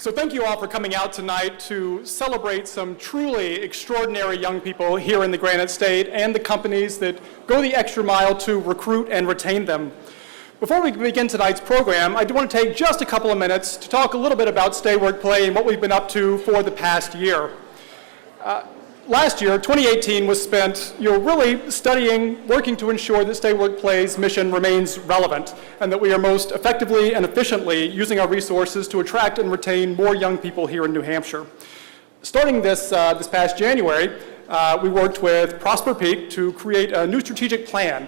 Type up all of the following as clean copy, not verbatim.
So thank you all for coming out tonight to celebrate some truly extraordinary young people here in the Granite State and the companies that go the extra mile to recruit and retain them. Before we begin tonight's program, I do want to take just a couple of minutes to talk a little bit about Stay Work Play and what we've been up to for the past year. Last year, 2018, was spent really studying, working to ensure that Stay Work Play's mission remains relevant and that we are most effectively and efficiently using our resources to attract and retain more young people here in New Hampshire. Starting this past January, we worked with Prosper Peak to create a new strategic plan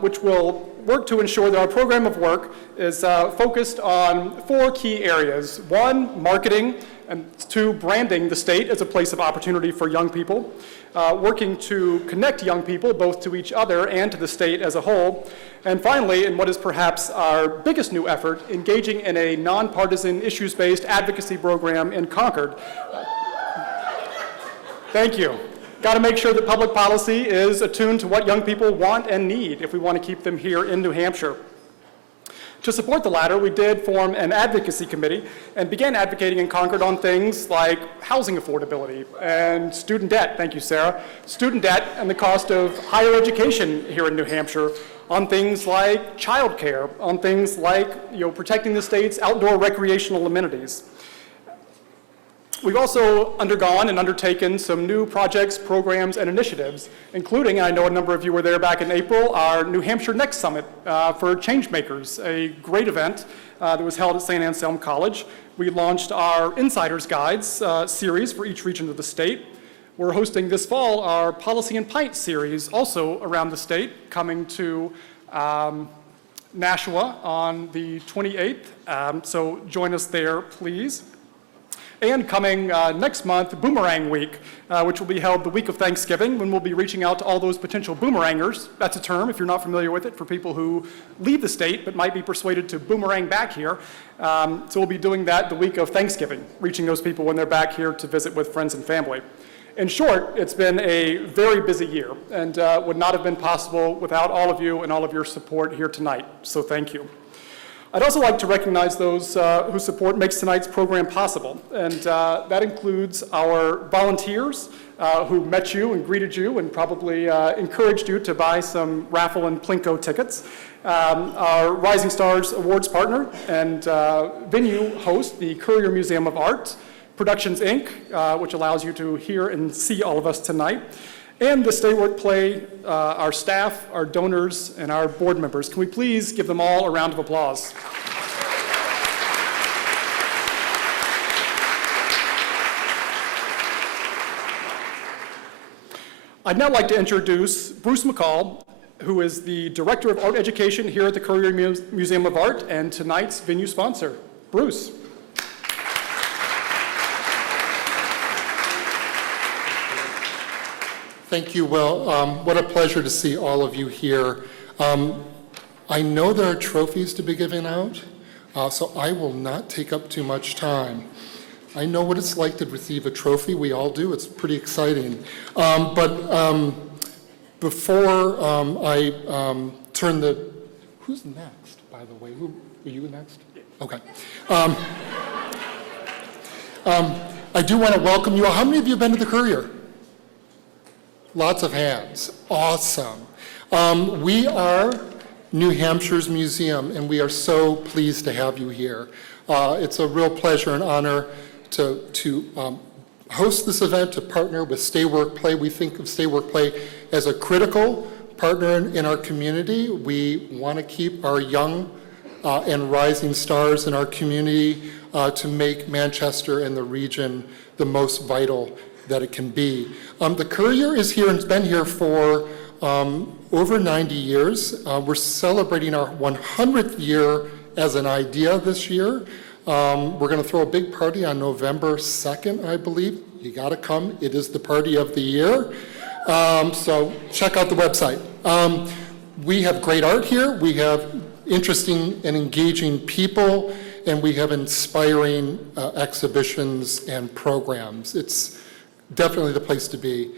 which will work to ensure that our program of work is focused on 4 key areas. 1, marketing, and 2, branding the state as a place of opportunity for young people, working to connect young people both to each other and to the state as a whole, and finally, and what is perhaps our biggest new effort, engaging in a nonpartisan issues-based advocacy program in Concord. Thank you. Got to make sure that public policy is attuned to what young people want and need if we want to keep them here in New Hampshire. To support the latter, we did form an advocacy committee and began advocating in Concord on things like housing affordability and student debt, thank you, Sarah, student debt and the cost of higher education here in New Hampshire, on things like childcare, on things like protecting the state's outdoor recreational amenities. We've also undergone and undertaken some new projects, programs, and initiatives, including, I know a number of you were there back in April, our New Hampshire Next Summit for Changemakers, a great event that was held at St. Anselm College. We launched our Insider's Guides series for each region of the state. We're hosting this fall our Policy and Pint series, also around the state, coming to Nashua on the 28th, so join us there, please. And coming next month, Boomerang Week, which will be held the week of Thanksgiving, when we'll be reaching out to all those potential boomerangers. That's a term, if you're not familiar with it, for people who leave the state but might be persuaded to boomerang back here. So we'll be doing that the week of Thanksgiving, reaching those people when they're back here to visit with friends and family. In short, it's been a very busy year and would not have been possible without all of you and all of your support here tonight. So thank you. I'd also like to recognize those whose support makes tonight's program possible, and that includes our volunteers who met you and greeted you and probably encouraged you to buy some raffle and Plinko tickets, our Rising Stars Awards partner and venue host, the Currier Museum of Art, Productions, Inc., which allows you to hear and see all of us tonight, and the Stay Work Play, our staff, our donors, and our board members. Can we please give them all a round of applause? I'd now like to introduce Bruce McCall, who is the Director of Art Education here at the Currier Museum of Art and tonight's venue sponsor. Bruce. Thank you, Will. What a pleasure to see all of you here. I know there are trophies to be given out, so I will not take up too much time. I know what it's like to receive a trophy. We all do. It's pretty exciting. Before I turn the... Who's next, by the way? Are you next? Okay. I do want to welcome you all. How many of you have been to the Currier? Lots of hands. Awesome. We are New Hampshire's museum, and we are so pleased to have you here. It's a real pleasure and honor to host this event, to partner with Stay Work Play. We think of Stay Work Play as a critical partner in our community. We want to keep our young and rising stars in our community to make Manchester and the region the most vital that it can be. The Currier is here and has been here for over 90 years. We're celebrating our 100th year as an idea this year. We're going to throw a big party on November 2nd, I believe. You got to come. It is the party of the year. So check out the website. We have great art here. We have interesting and engaging people, and we have inspiring exhibitions and programs. It's definitely the place to be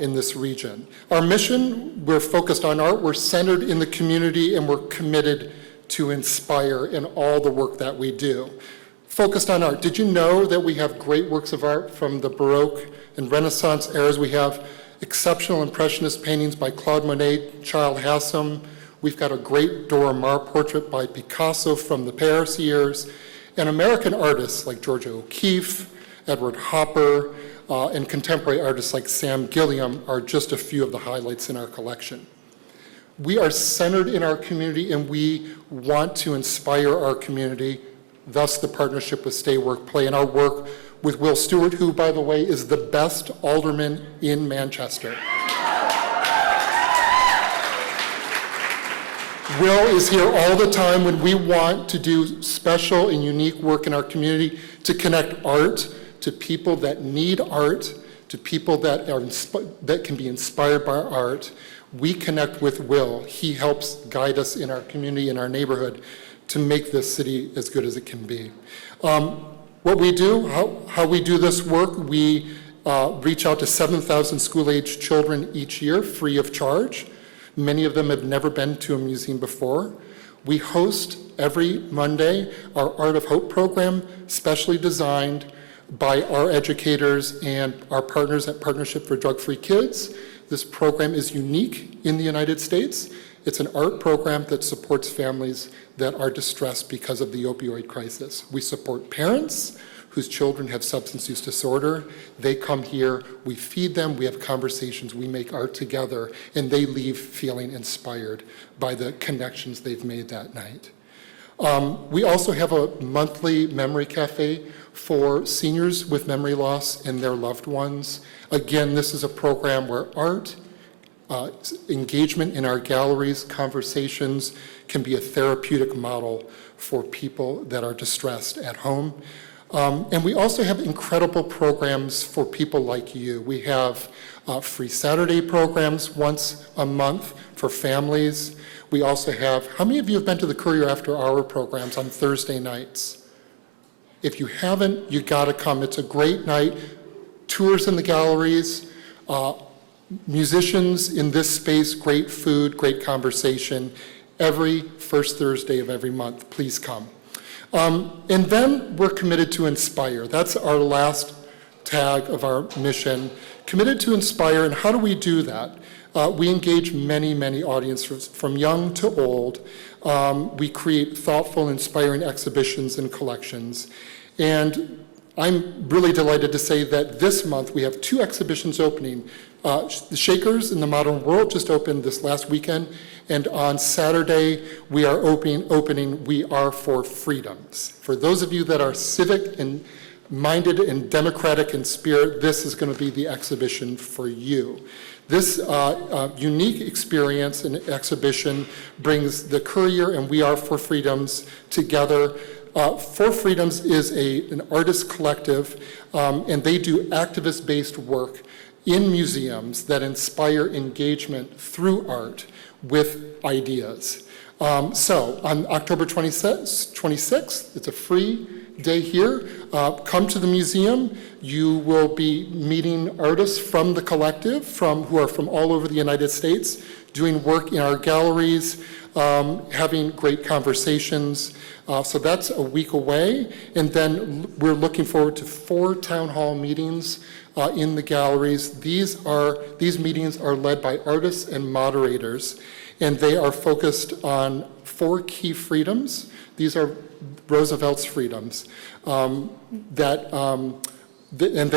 in this region. Our mission, we're focused on art, we're centered in the community, and we're committed to inspire in all the work that we do. focused on art. Did you know that we have great works of art from the Baroque and Renaissance eras? We have exceptional Impressionist paintings by Claude Monet, Charles Hassam. We've got a great Dora Maar portrait by Picasso from the Paris years. And American artists like Georgia O'Keeffe, Edward Hopper, and contemporary artists like Sam Gilliam are just a few of the highlights in our collection. We are centered in our community, and we want to inspire our community, thus the partnership with Stay Work Play and our work with Will Stewart, who, by the way, is the best alderman in Manchester. Will is here all the time when we want to do special and unique work in our community to connect art to people that need art, to people that that can be inspired by art. We connect with Will. He helps guide us in our community, in our neighborhood, to make this city as good as it can be. What we do, how we do this work, we reach out to 7,000 school-age children each year, free of charge. Many of them have never been to a museum before. We host every Monday our Art of Hope program, specially designed by our educators and our partners at Partnership for Drug-Free Kids. This program is unique in the United States. It's an art program that supports families that are distressed because of the opioid crisis. We support parents whose children have substance use disorder. They come here, we feed them, we have conversations, we make art together, and they leave feeling inspired by the connections they've made that night. We also have a monthly memory cafe for seniors with memory loss and their loved ones. Again, this is a program where art, engagement in our galleries, conversations can be a therapeutic model for people that are distressed at home. And we also have incredible programs for people like you. We have free Saturday programs once a month for families. We also have, how many of you have been to the Currier After Hour programs on Thursday nights? If you haven't, you gotta come. It's a great night. Tours in the galleries, musicians in this space, great food, great conversation. Every first Thursday of every month, please come. And then we're committed to inspire. That's our last tag of our mission. Committed to inspire, and how do we do that? We engage many, many audiences from young to old. We create thoughtful, inspiring exhibitions and collections. And I'm really delighted to say that this month we have 2 exhibitions opening. The Shakers in the Modern World just opened this last weekend, and on Saturday we are opening We Are for Freedoms. For those of you that are civic and minded and democratic in spirit, this is going to be the exhibition for you. This unique experience and exhibition brings the Currier and We Are for Freedoms together. For Freedoms is an artist collective, and they do activist-based work in museums that inspire engagement through art with ideas. So on October 26th, it's a free day here. Come to the museum. You will be meeting artists from the collective, who are from all over the United States, doing work in our galleries, having great conversations. So that's a week away. And then we're looking forward to 4 town hall meetings in the galleries. These meetings are led by artists and moderators, and they are focused on 4 key freedoms. These are Roosevelt's freedoms, and they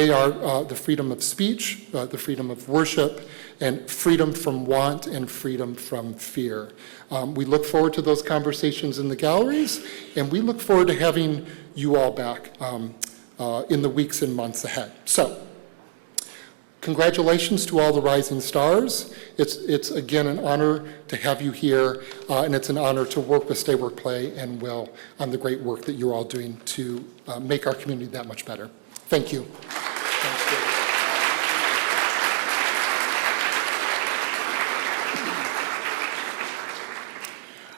are the freedom of speech, the freedom of worship, and freedom from want and freedom from fear. We look forward to those conversations in the galleries, and we look forward to having you all back in the weeks and months ahead. So, congratulations to all the rising stars. It's again an honor to have you here, and it's an honor to work with Stay Work Play and Will on the great work that you're all doing to make our community that much better. Thank you. Thank you.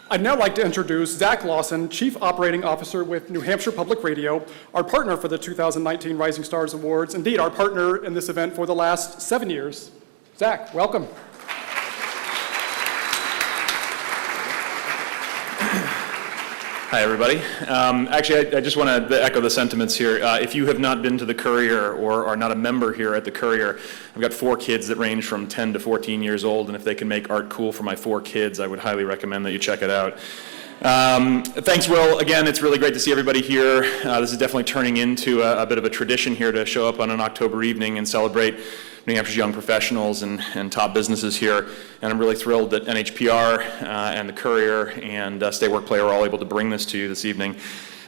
I'd now like to introduce Zach Lawson, Chief Operating Officer with New Hampshire Public Radio, our partner for the 2019 Rising Stars Awards, indeed our partner in this event for the last 7 years. Zach, welcome. Hi, everybody. Actually, I just want to echo the sentiments here. If you have not been to the Currier or are not a member here at the Currier, I've got 4 kids that range from 10 to 14 years old, and if they can make art cool for my 4 kids, I would highly recommend that you check it out. Thanks, Will. Again, it's really great to see everybody here. This is definitely turning into a bit of a tradition here to show up on an October evening and celebrate New Hampshire's young professionals and top businesses here. And I'm really thrilled that NHPR and the Currier and Stay Work Play are all able to bring this to you this evening.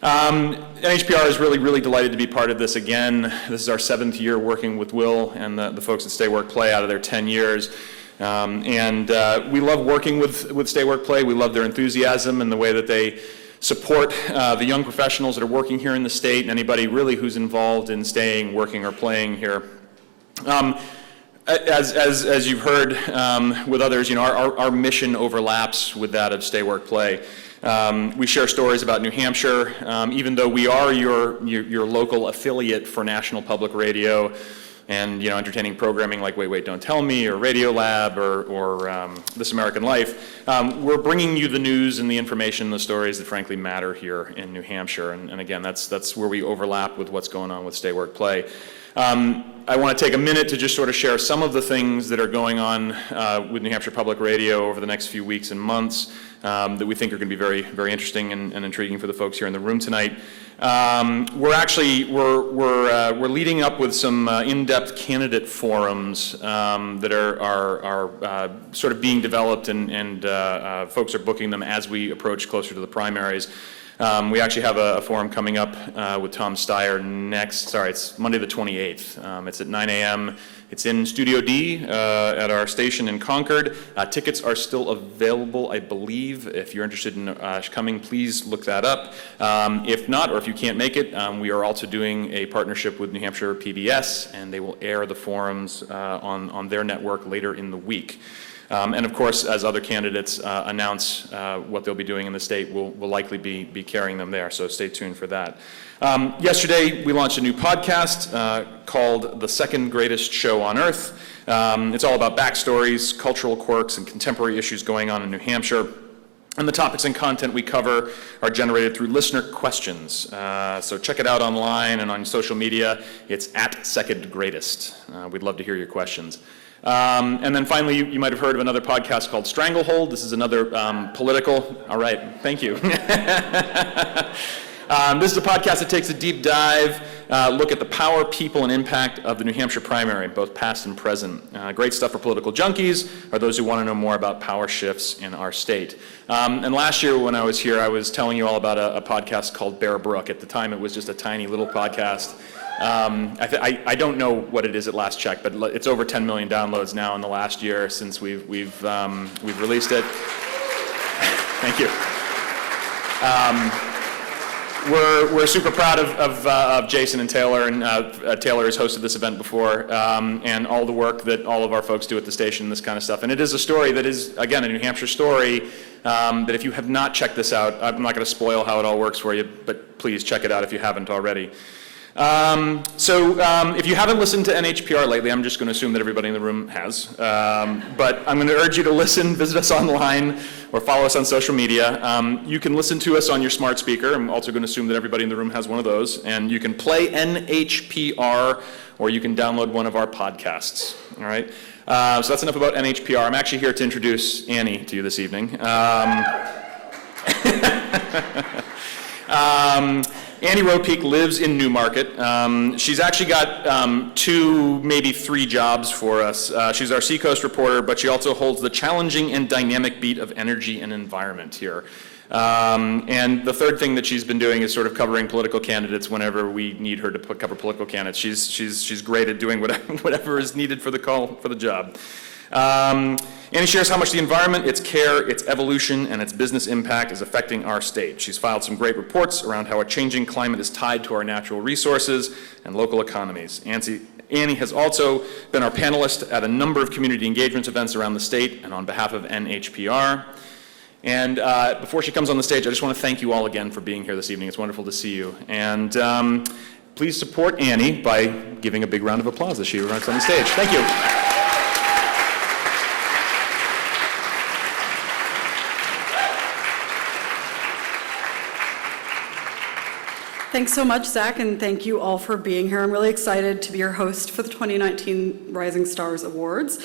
NHPR is really delighted to be part of this again. This is our 7th year working with Will and the folks at Stay Work Play out of their 10 years. We love working with Stay Work Play. We love their enthusiasm and the way that they support the young professionals that are working here in the state and anybody really who's involved in staying, working, or playing here. As you've heard with others, you know, our mission overlaps with that of Stay Work Play. We share stories about New Hampshire, even though we are your local affiliate for National Public Radio and, you know, entertaining programming like Wait, Wait, Don't Tell Me or Radio Lab or This American Life. We're bringing you the news and the information, the stories that frankly matter here in New Hampshire. And again, that's where we overlap with what's going on with Stay Work Play. I want to take a minute to just sort of share some of the things that are going on with New Hampshire Public Radio over the next few weeks and months that we think are going to be very interesting and intriguing for the folks here in the room tonight. We're leading up with some in-depth candidate forums that are sort of being developed and folks are booking them as we approach closer to the primaries. We actually have a forum coming up with Tom Steyer it's Monday the 28th. It's at 9 a.m. It's in Studio D at our station in Concord. Tickets are still available, I believe. If you're interested in coming, please look that up. If not, or if you can't make it, we are also doing a partnership with New Hampshire PBS, and they will air the forums on their network later in the week. And of course, as other candidates announce what they'll be doing in the state, we'll likely be carrying them there, so stay tuned for that. Yesterday, we launched a new podcast called The Second Greatest Show on Earth. It's all about backstories, cultural quirks, and contemporary issues going on in New Hampshire. And the topics and content we cover are generated through listener questions. So check it out online and on social media. It's at Second Greatest. We'd love to hear your questions. And then finally, you might have heard of another podcast called Stranglehold. This is another political, all right, thank you. This is a podcast that takes a deep dive, look at the power, people, and impact of the New Hampshire primary, both past and present. Great stuff for political junkies or those who want to know more about power shifts in our state. And last year when I was here, I was telling you all about a podcast called Bear Brook. At the time, it was just a tiny little podcast. I don't know what it is at last check, but it's over 10 million downloads now in the last year since we've released it. Thank you. We're super proud of Jason and Taylor, and Taylor has hosted this event before, and all the work that all of our folks do at the station, this kind of stuff. And it is a story that is, again, a New Hampshire story that if you have not checked this out, I'm not going to spoil how it all works for you, but please check it out if you haven't already. If you haven't listened to NHPR lately, I'm just going to assume that everybody in the room has. But I'm going to urge you to listen, visit us online, or follow us on social media. You can listen to us on your smart speaker. I'm also going to assume that everybody in the room has one of those. And you can play NHPR, or you can download one of our podcasts. All right? So that's enough about NHPR. I'm actually here to introduce Annie to you this evening. Annie Ropeek lives in Newmarket. She's actually got 2, maybe 3 jobs for us. She's our Seacoast reporter, but she also holds the challenging and dynamic beat of energy and environment here. And the third thing that she's been doing is sort of covering political candidates whenever we need her to cover political candidates. She's great at doing whatever is needed for the job. Annie shares how much the environment, its care, its evolution, and its business impact is affecting our state. She's filed some great reports around how a changing climate is tied to our natural resources and local economies. Annie has also been our panelist at a number of community engagement events around the state and on behalf of NHPR. And before she comes on the stage, I just want to thank you all again for being here this evening. It's wonderful to see you. And please support Annie by giving a big round of applause as she arrives on the stage. Thank you. Thanks so much, Zach, and thank you all for being here. I'm really excited to be your host for the 2019 Rising Stars Awards.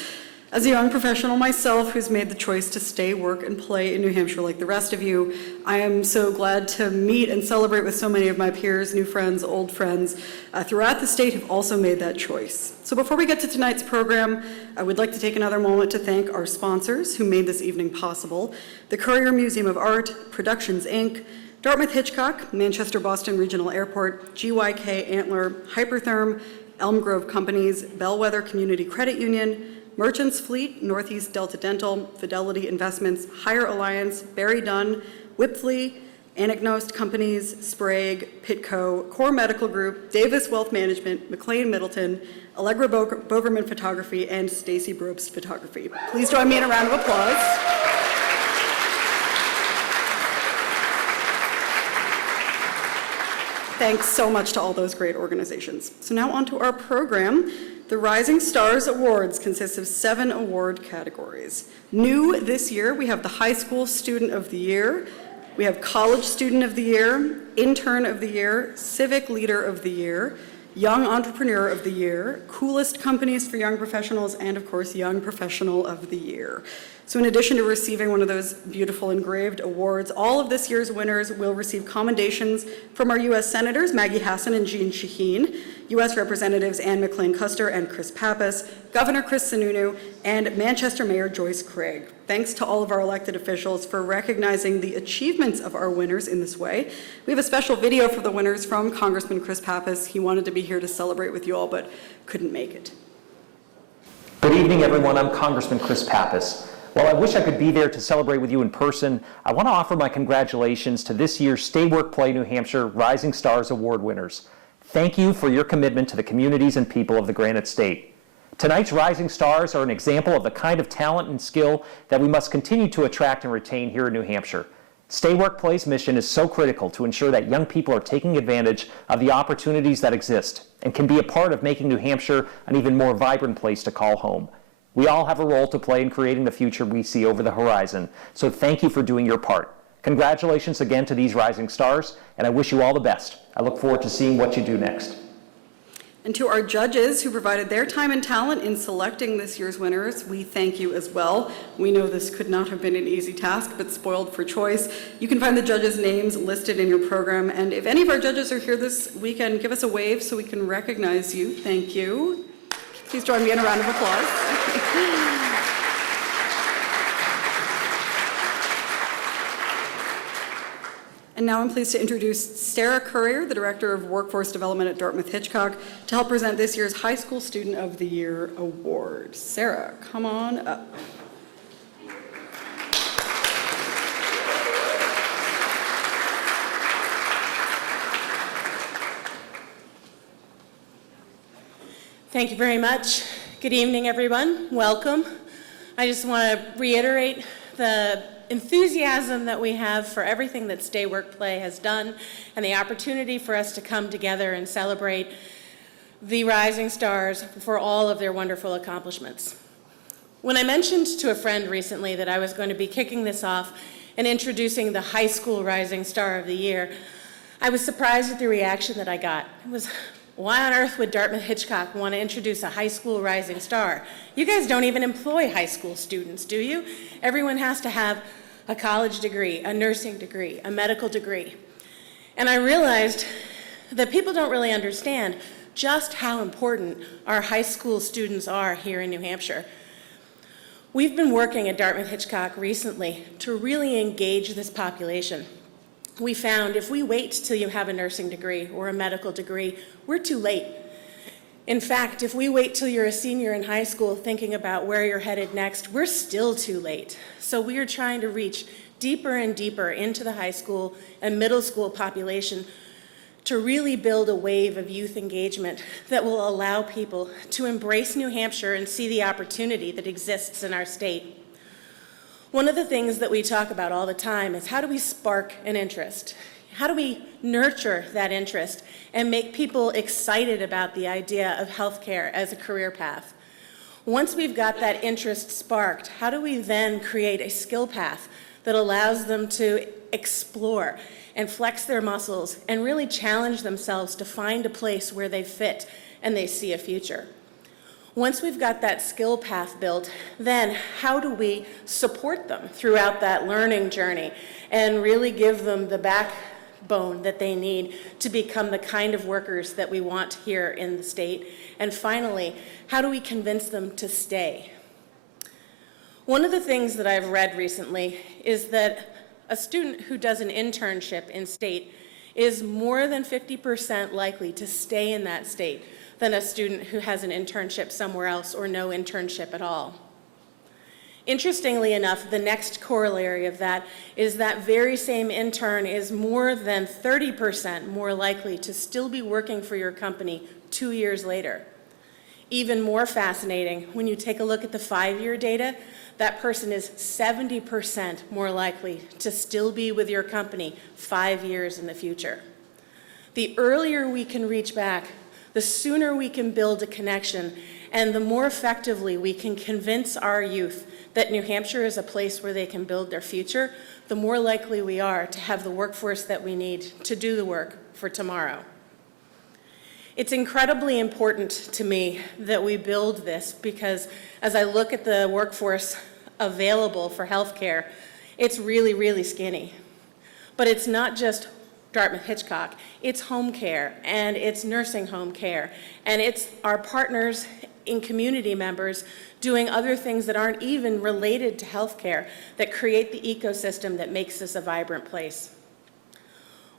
As a young professional myself who's made the choice to stay, work, and play in New Hampshire like the rest of you, I am so glad to meet and celebrate with so many of my peers, new friends, old friends throughout the state who've also made that choice. So before we get to tonight's program, I would like to take another moment to thank our sponsors who made this evening possible: the Currier Museum of Art, Productions, Inc., Dartmouth Hitchcock, Manchester Boston Regional Airport, GYK Antler, Hypertherm, Elm Grove Companies, Bellwether Community Credit Union, Merchants Fleet, Northeast Delta Dental, Fidelity Investments, Higher Alliance, Barry Dunn, Whipfley, Anagnost Companies, Sprague, Pitco, Core Medical Group, Davis Wealth Management, McLean Middleton, Allegra Bogerman Photography, and Stacy Brobst Photography. Please join me in a round of applause. Thanks so much to all those great organizations. So now on to our program. The Rising Stars Awards consists of 7 award categories. New this year, we have the High School Student of the Year, we have College Student of the Year, Intern of the Year, Civic Leader of the Year, Young Entrepreneur of the Year, Coolest Companies for Young Professionals, and of course, Young Professional of the Year. So in addition to receiving one of those beautiful engraved awards, all of this year's winners will receive commendations from our U.S. Senators Maggie Hassan and Jean Shaheen, U.S. Representatives Ann McLean Custer and Chris Pappas, Governor Chris Sununu, and Manchester Mayor Joyce Craig. Thanks to all of our elected officials for recognizing the achievements of our winners in this way. We have a special video for the winners from Congressman Chris Pappas. He wanted to be here to celebrate with you all, but couldn't make it. Good evening, everyone. I'm Congressman Chris Pappas. While I wish I could be there to celebrate with you in person, I want to offer my congratulations to this year's Stay Work Play New Hampshire Rising Stars Award winners. Thank you for your commitment to the communities and people of the Granite State. Tonight's Rising Stars are an example of the kind of talent and skill that we must continue to attract and retain here in New Hampshire. Stay Work Play's mission is so critical to ensure that young people are taking advantage of the opportunities that exist and can be a part of making New Hampshire an even more vibrant place to call home. We all have a role to play in creating the future we see over the horizon, so thank you for doing your part. Congratulations again to these Rising Stars, and I wish you all the best. I look forward to seeing what you do next. And to our judges who provided their time and talent in selecting this year's winners, we thank you as well. We know this could not have been an easy task, but spoiled for choice. You can find the judges' names listed in your program, and if any of our judges are here this weekend, give us a wave so we can recognize you. Thank you. Please join me in a round of applause. And now I'm pleased to introduce Sarah Currier, the Director of Workforce Development at Dartmouth Hitchcock, to help present this year's High School Student of the Year Award. Sarah, come on up. Thank you very much. Good evening, everyone. Welcome. I just want to reiterate the enthusiasm that we have for everything that Stay Work Play has done and the opportunity for us to come together and celebrate the Rising Stars for all of their wonderful accomplishments. When I mentioned to a friend recently that I was going to be kicking this off and introducing the High School Rising Star of the Year, I was surprised at the reaction that I got. It was, why on earth would Dartmouth Hitchcock want to introduce a high school rising star? You guys don't even employ high school students, do you? Everyone has to have a college degree, a nursing degree, a medical degree. And I realized that people don't really understand just how important our high school students are here in New Hampshire. We've been working at Dartmouth Hitchcock recently to really engage this population. We found if we wait till you have a nursing degree or a medical degree, we're too late. In fact, if we wait till you're a senior in high school thinking about where you're headed next, we're still too late. So we are trying to reach deeper and deeper into the high school and middle school population to really build a wave of youth engagement that will allow people to embrace New Hampshire and see the opportunity that exists in our state. One of the things that we talk about all the time is how do we spark an interest? How do we nurture that interest and make people excited about the idea of healthcare as a career path? Once we've got that interest sparked, how do we then create a skill path that allows them to explore and flex their muscles and really challenge themselves to find a place where they fit and they see a future. Once we've got that skill path built, then how do we support them throughout that learning journey and really give them the backbone that they need to become the kind of workers that we want here in the state? And finally, how do we convince them to stay? One of the things that I've read recently is that a student who does an internship in state is more than 50% likely to stay in that state than a student who has an internship somewhere else or no internship at all. Interestingly enough, the next corollary of that is that very same intern is more than 30% more likely to still be working for your company 2 years later. Even more fascinating, when you take a look at the 5-year data, that person is 70% more likely to still be with your company 5 years in the future. The earlier we can reach back, the sooner we can build a connection, and the more effectively we can convince our youth that New Hampshire is a place where they can build their future, the more likely we are to have the workforce that we need to do the work for tomorrow. It's incredibly important to me that we build this because as I look at the workforce available for healthcare, it's really, really skinny. But it's not just Dartmouth-Hitchcock, it's home care, and it's nursing home care, and it's our partners in community members doing other things that aren't even related to healthcare that create the ecosystem that makes this a vibrant place.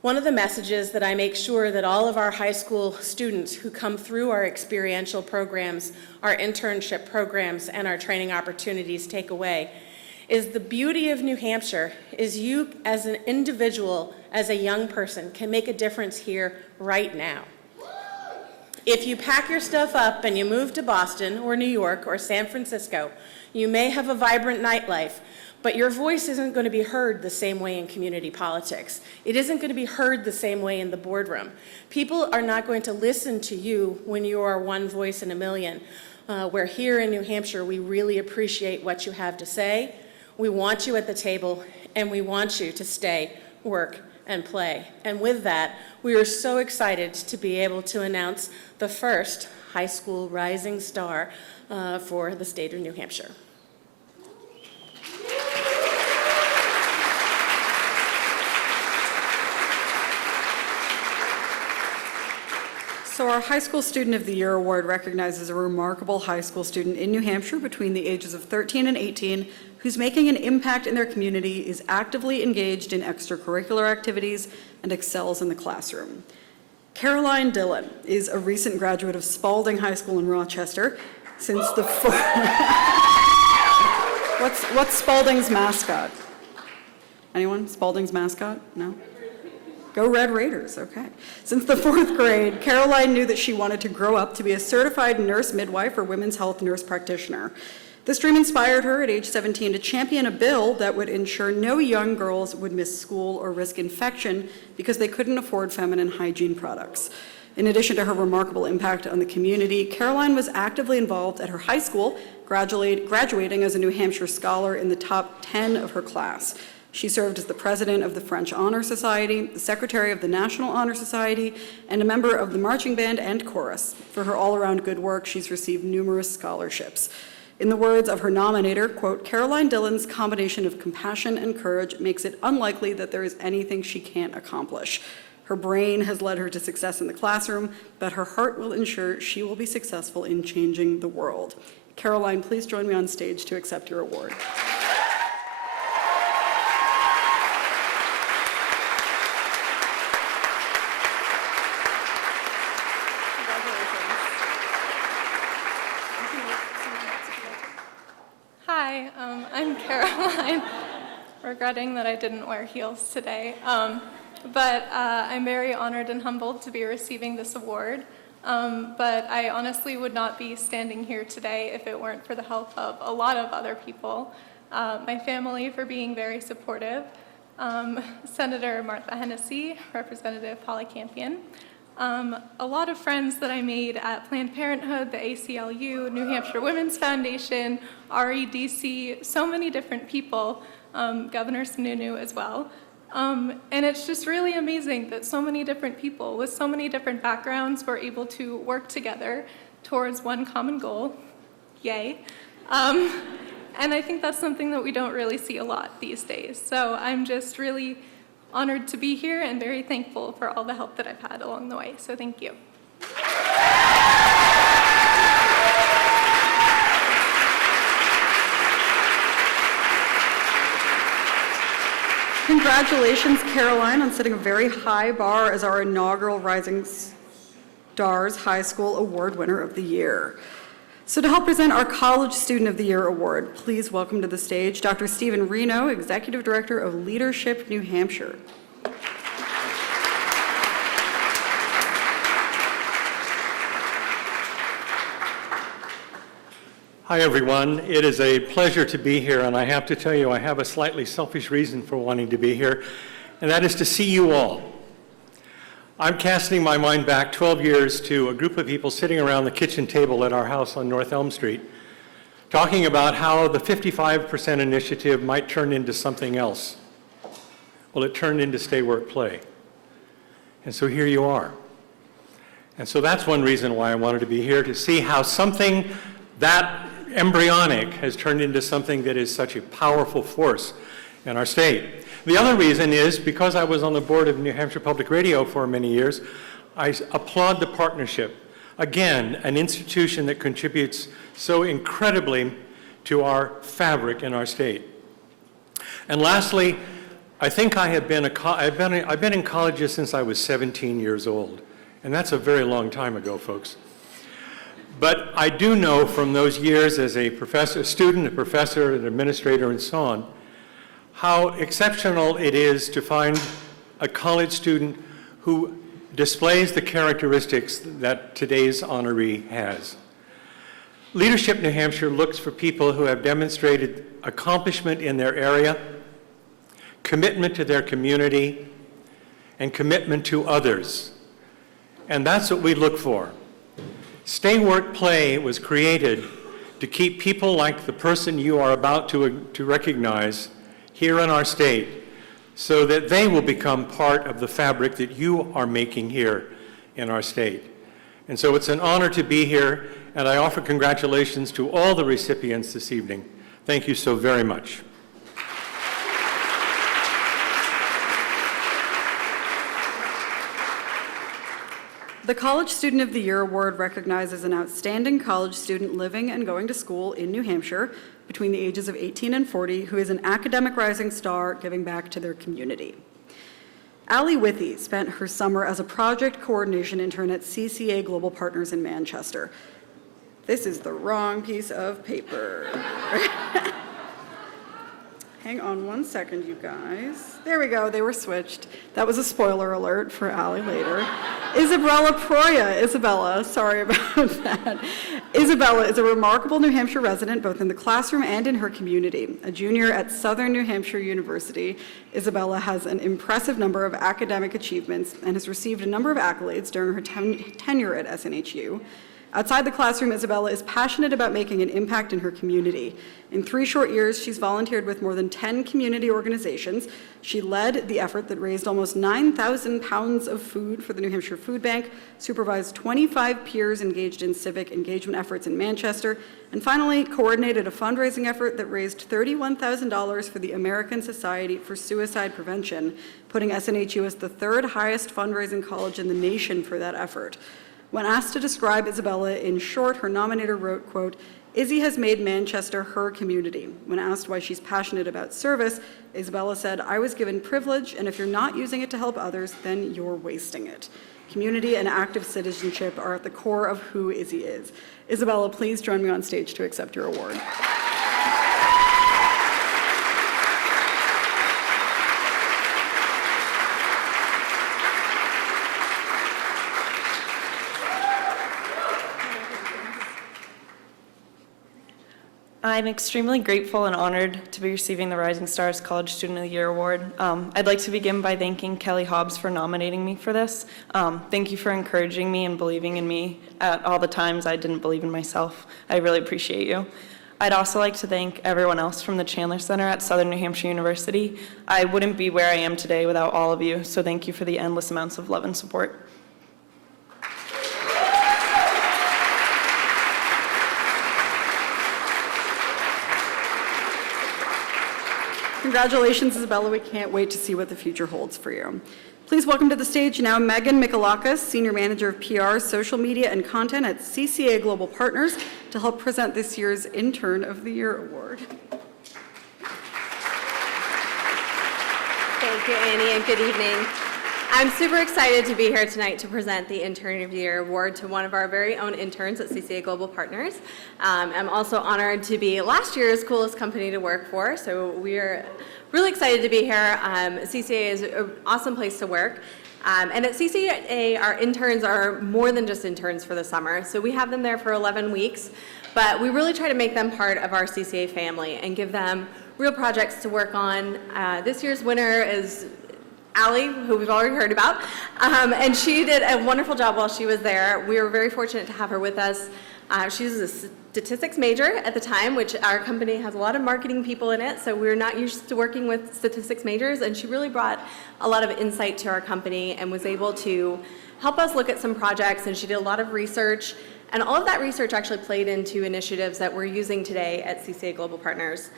One of the messages that I make sure that all of our high school students who come through our experiential programs, our internship programs, and our training opportunities take away is the beauty of New Hampshire is you as an individual, as a young person, can make a difference here right now. If you pack your stuff up and you move to Boston or New York or San Francisco, you may have a vibrant nightlife, but your voice isn't going to be heard the same way in community politics. It isn't going to be heard the same way in the boardroom. People are not going to listen to you when you are one voice in a million. Where here in New Hampshire, we really appreciate what you have to say. We want you at the table, and we want you to stay, work, and play. And with that, we are so excited to be able to announce the first high school rising star for the state of New Hampshire. So our High School Student of the Year Award recognizes a remarkable high school student in New Hampshire between the ages of 13 and 18 who's making an impact in their community, is actively engaged in extracurricular activities, and excels in the classroom. Caroline Dillon is a recent graduate of Spalding High School in Rochester. Since the what's Spalding's mascot? Anyone? Spalding's mascot? No? Go Red Raiders, okay. Since the 4th grade, Caroline knew that she wanted to grow up to be a certified nurse midwife or women's health nurse practitioner. This dream inspired her at age 17 to champion a bill that would ensure no young girls would miss school or risk infection because they couldn't afford feminine hygiene products. In addition to her remarkable impact on the community, Caroline was actively involved at her high school, graduating as a New Hampshire scholar in the top 10 of her class. She served as the president of the French Honor Society, the secretary of the National Honor Society, and a member of the marching band and chorus. For her all-around good work, she's received numerous scholarships. In the words of her nominator, quote, Caroline Dillon's combination of compassion and courage makes it unlikely that there is anything she can't accomplish. Her brain has led her to success in the classroom, but her heart will ensure she will be successful in changing the world. Caroline, please join me on stage to accept your award. Hi, I'm Caroline, regretting that I didn't wear heels today, but I'm very honored and humbled to be receiving this award, but I honestly would not be standing here today if it weren't for the help of a lot of other people. My family for being very supportive, Senator Martha Hennessy, Representative Polly Campion, a lot of friends that I made at Planned Parenthood, the ACLU, New Hampshire Women's Foundation, REDC, so many different people Governor Sununu as well. And it's just really amazing that so many different people with so many different backgrounds were able to work together towards one common goal. Yay. And I think that's something that we don't really see a lot these days. So I'm just really honored to be here and very thankful for all the help that I've had along the way. So thank you. Congratulations, Caroline, on setting a very high bar as our inaugural Rising Stars High School Award winner of the year. So to help present our College Student of the Year Award, please welcome to the stage Dr. Stephen Reno, Executive Director of Leadership New Hampshire. Hi, everyone. It is a pleasure to be here, and I have to tell you, I have a slightly selfish reason for wanting to be here, and that is to see you all. I'm casting my mind back 12 years to a group of people sitting around the kitchen table at our house on North Elm Street, talking about how the 55% initiative might turn into something else. Well, it turned into Stay, Work, Play. And so here you are. And so that's one reason why I wanted to be here, to see how something that embryonic has turned into something that is such a powerful force in our state. The other reason is because I was on the board of New Hampshire Public Radio for many years, I applaud the partnership. Again, an institution that contributes so incredibly to our fabric in our state. And lastly, I think I've been in colleges since I was 17 years old, and that's a very long time ago, folks. But I do know from those years as a professor, student, a professor, an administrator, and so on, how exceptional it is to find a college student who displays the characteristics that today's honoree has. Leadership New Hampshire looks for people who have demonstrated accomplishment in their area, commitment to their community, and commitment to others. And that's what we look for. Stay, Work, Play was created to keep people like the person you are about to recognize here in our state, so that they will become part of the fabric that you are making here in our state. And so it's an honor to be here, and I offer congratulations to all the recipients this evening. Thank you so very much. The College Student of the Year Award recognizes an outstanding college student living and going to school in New Hampshire between the ages of 18 and 40 who is an academic rising star giving back to their community. Allie Withy spent her summer as a project coordination intern at CCA Global Partners in Manchester. This is the wrong piece of paper. Hang on one second, you guys. There we go, they were switched. That was a spoiler alert for Allie later. Isabella, sorry about that. Isabella is a remarkable New Hampshire resident, both in the classroom and in her community. A junior at Southern New Hampshire University, Isabella has an impressive number of academic achievements and has received a number of accolades during her tenure at SNHU. Outside the classroom, Isabella is passionate about making an impact in her community. In 3 short years, she's volunteered with more than 10 community organizations. She led the effort that raised almost 9,000 pounds of food for the New Hampshire Food Bank, supervised 25 peers engaged in civic engagement efforts in Manchester, and finally coordinated a fundraising effort that raised $31,000 for the American Society for Suicide Prevention, putting SNHU as the 3rd highest fundraising college in the nation for that effort. When asked to describe Isabella in short, her nominator wrote, quote, "Izzy has made Manchester her community." When asked why she's passionate about service, Isabella said, "I was given privilege, and if you're not using it to help others, then you're wasting it." Community and active citizenship are at the core of who Izzy is. Isabella, please join me on stage to accept your award. I'm extremely grateful and honored to be receiving the Rising Stars College Student of the Year Award. I'd like to begin by thanking Kelly Hobbs for nominating me for this. Thank you for encouraging me and believing in me at all the times I didn't believe in myself. I really appreciate you. I'd also like to thank everyone else from the Chandler Center at Southern New Hampshire University. I wouldn't be where I am today without all of you, so thank you for the endless amounts of love and support. Congratulations, Isabella. We can't wait to see what the future holds for you. Please welcome to the stage now Megan Michalakis, Senior Manager of PR, Social Media, and Content at CCA Global Partners, to help present this year's Intern of the Year Award. Thank you, Annie, and good evening. I'm super excited to be here tonight to present the Intern of the Year Award to one of our very own interns at CCA Global Partners. I'm also honored to be last year's coolest company to work for, so we're really excited to be here. CCA is an awesome place to work. And at CCA, our interns are more than just interns for the summer. So we have them there for 11 weeks, but we really try to make them part of our CCA family and give them real projects to work on. This year's winner is Allie, who we've already heard about, and she did a wonderful job while she was there. We were very fortunate to have her with us. She was a statistics major at the time, which our company has a lot of marketing people in it, so we're not used to working with statistics majors, and she really brought a lot of insight to our company and was able to help us look at some projects, and she did a lot of research, and all of that research actually played into initiatives that we're using today at CCA Global Partners.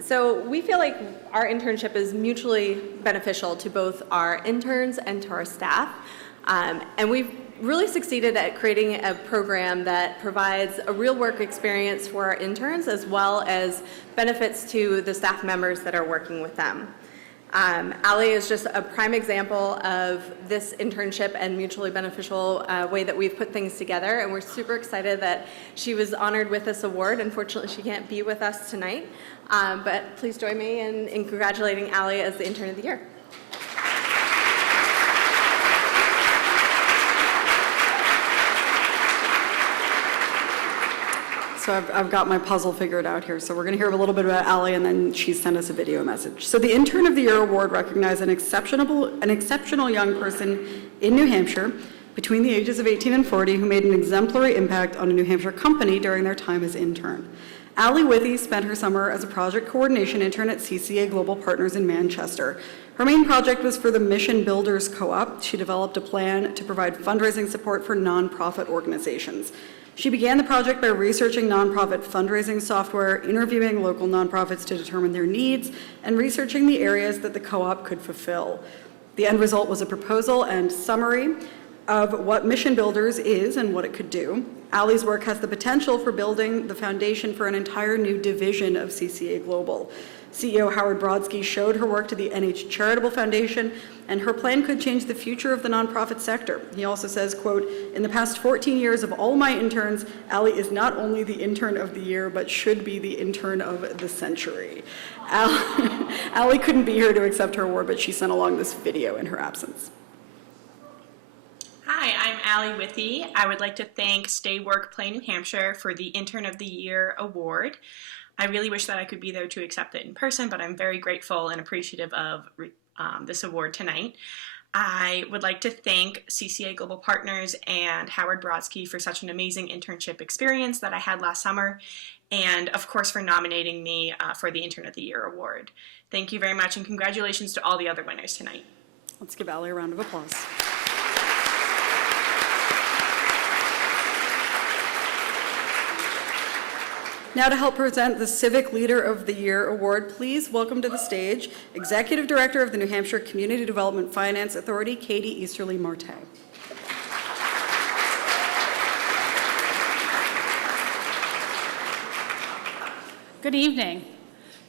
So we feel like our internship is mutually beneficial to both our interns and to our staff, and we've really succeeded at creating a program that provides a real work experience for our interns as well as benefits to the staff members that are working with them. Allie is just a prime example of this internship and mutually beneficial way that we've put things together, and we're super excited that she was honored with this award. Unfortunately, she can't be with us tonight, but please join me in congratulating Allie as the Intern of the Year. So I've got my puzzle figured out here. So we're going to hear a little bit about Allie, and then she sent us a video message. So the Intern of the Year Award recognizes an exceptional young person in New Hampshire between the ages of 18 and 40 who made an exemplary impact on a New Hampshire company during their time as intern. Allie Withy spent her summer as a project coordination intern at CCA Global Partners in Manchester. Her main project was for the Mission Builders Co-op. She developed a plan to provide fundraising support for nonprofit organizations. She began the project by researching nonprofit fundraising software, interviewing local nonprofits to determine their needs, and researching the areas that the co-op could fulfill. The end result was a proposal and summary of what Mission Builders is and what it could do. Allie's work has the potential for building the foundation for an entire new division of CCA Global. CEO Howard Brodsky showed her work to the NH Charitable Foundation, and her plan could change the future of the nonprofit sector. He also says, quote, "In the past 14 years of all my interns, Allie is not only the Intern of the Year, but should be the Intern of the Century." Allie couldn't be here to accept her award, but she sent along this video in her absence. Hi, I'm Allie Withy. I would like to thank Stay Work Play New Hampshire for the Intern of the Year award. I really wish that I could be there to accept it in person, but I'm very grateful and appreciative of this award tonight. I would like to thank CCA Global Partners and Howard Brodsky for such an amazing internship experience that I had last summer, and of course for nominating me for the Intern of the Year award. Thank you very much, and congratulations to all the other winners tonight. Let's give Allie a round of applause. Now to help present the Civic Leader of the Year Award, please welcome to the stage Executive Director of the New Hampshire Community Development Finance Authority, Katie Easterly-Marte. Good evening.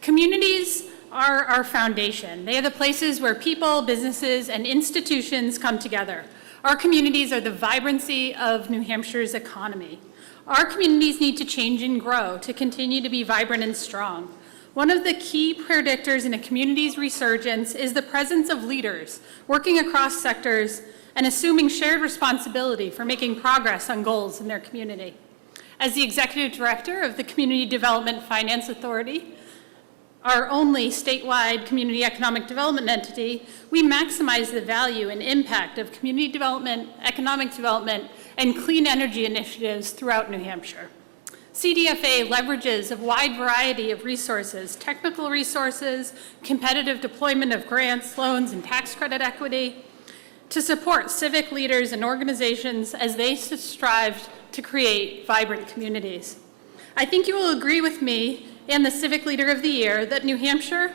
Communities are our foundation. They are the places where people, businesses, and institutions come together. Our communities are the vibrancy of New Hampshire's economy. Our communities need to change and grow to continue to be vibrant and strong. One of the key predictors in a community's resurgence is the presence of leaders working across sectors and assuming shared responsibility for making progress on goals in their community. As the Executive Director of the Community Development Finance Authority, our only statewide community economic development entity, we maximize the value and impact of community development, economic development, and clean energy initiatives throughout New Hampshire. CDFA leverages a wide variety of resources, technical resources, competitive deployment of grants, loans, and tax credit equity, to support civic leaders and organizations as they strive to create vibrant communities. I think you will agree with me and the Civic Leader of the Year that in New Hampshire,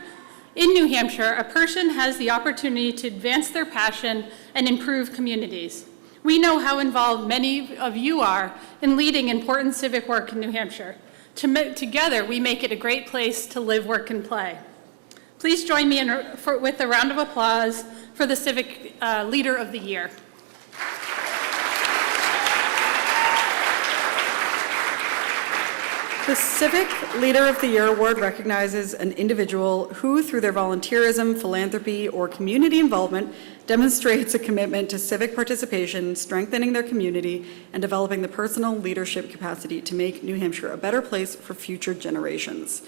a person has the opportunity to advance their passion and improve communities. We know how involved many of you are in leading important civic work in New Hampshire. Together, we make it a great place to live, work, and play. Please join me with a round of applause for the Civic Leader of the Year. The Civic Leader of the Year Award recognizes an individual who, through their volunteerism, philanthropy, or community involvement, demonstrates a commitment to civic participation, strengthening their community, and developing the personal leadership capacity to make New Hampshire a better place for future generations.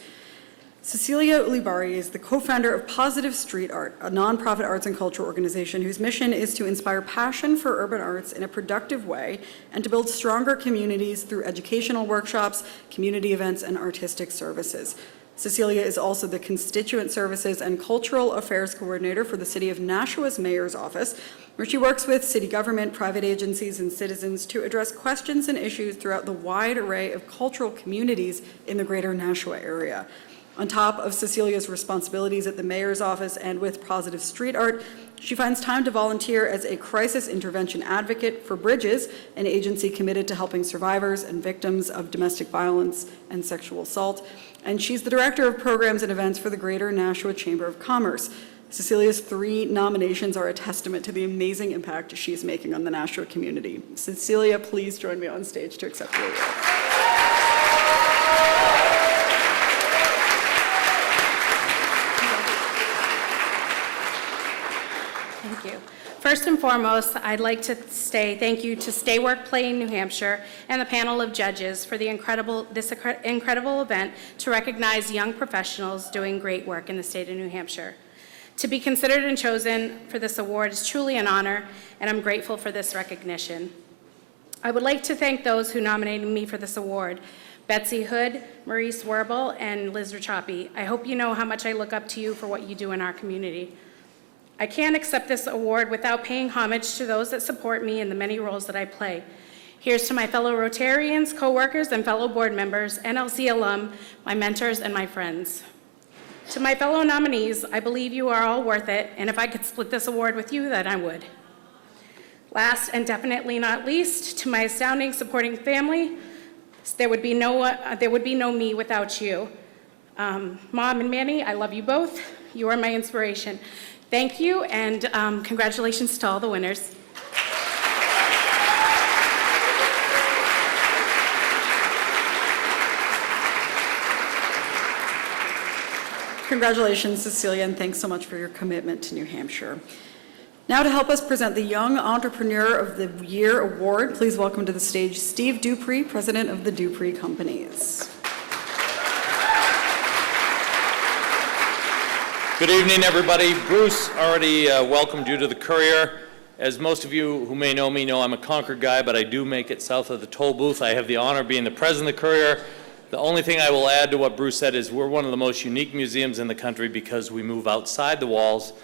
Cecilia Ulibari is the co-founder of Positive Street Art, a nonprofit arts and culture organization whose mission is to inspire passion for urban arts in a productive way and to build stronger communities through educational workshops, community events, and artistic services. Cecilia is also the Constituent Services and Cultural Affairs Coordinator for the City of Nashua's Mayor's Office, where she works with city government, private agencies, and citizens to address questions and issues throughout the wide array of cultural communities in the greater Nashua area. On top of Cecilia's responsibilities at the mayor's office and with Positive Street Art, she finds time to volunteer as a crisis intervention advocate for Bridges, an agency committed to helping survivors and victims of domestic violence and sexual assault. And she's the director of programs and events for the Greater Nashua Chamber of Commerce. Cecilia's 3 nominations are a testament to the amazing impact she's making on the Nashua community. Cecilia, please join me on stage to accept the award. Thank you. First and foremost, I'd like to say thank you to Stay Work Play in New Hampshire and the panel of judges for this incredible event to recognize young professionals doing great work in the state of New Hampshire. To be considered and chosen for this award is truly an honor, and I'm grateful for this recognition. I would like to thank those who nominated me for this award: Betsy Hood, Maurice Werble, and Liz Rachapi. I hope you know how much I look up to you for what you do in our community. I can't accept this award without paying homage to those that support me in the many roles that I play. Here's to my fellow Rotarians, co-workers, and fellow board members, NLC alum, my mentors, and my friends. To my fellow nominees, I believe you are all worth it, and if I could split this award with you, then I would. Last and definitely not least, to my astounding supporting family, there would be no me without you. Mom and Manny, I love you both. You are my inspiration. Thank you, and congratulations to all the winners. Congratulations, Cecilia, and thanks so much for your commitment to New Hampshire. Now to help us present the Young Entrepreneur of the Year Award, please welcome to the stage Steve Dupree, president of the Dupree Companies. Good evening, everybody. Bruce already welcomed you to the Currier. As most of you who may know me know, I'm a Concord guy, but I do make it south of the toll booth. I have the honor of being the president of the Currier. The only thing I will add to what Bruce said is we're one of the most unique museums in the country because we move outside the walls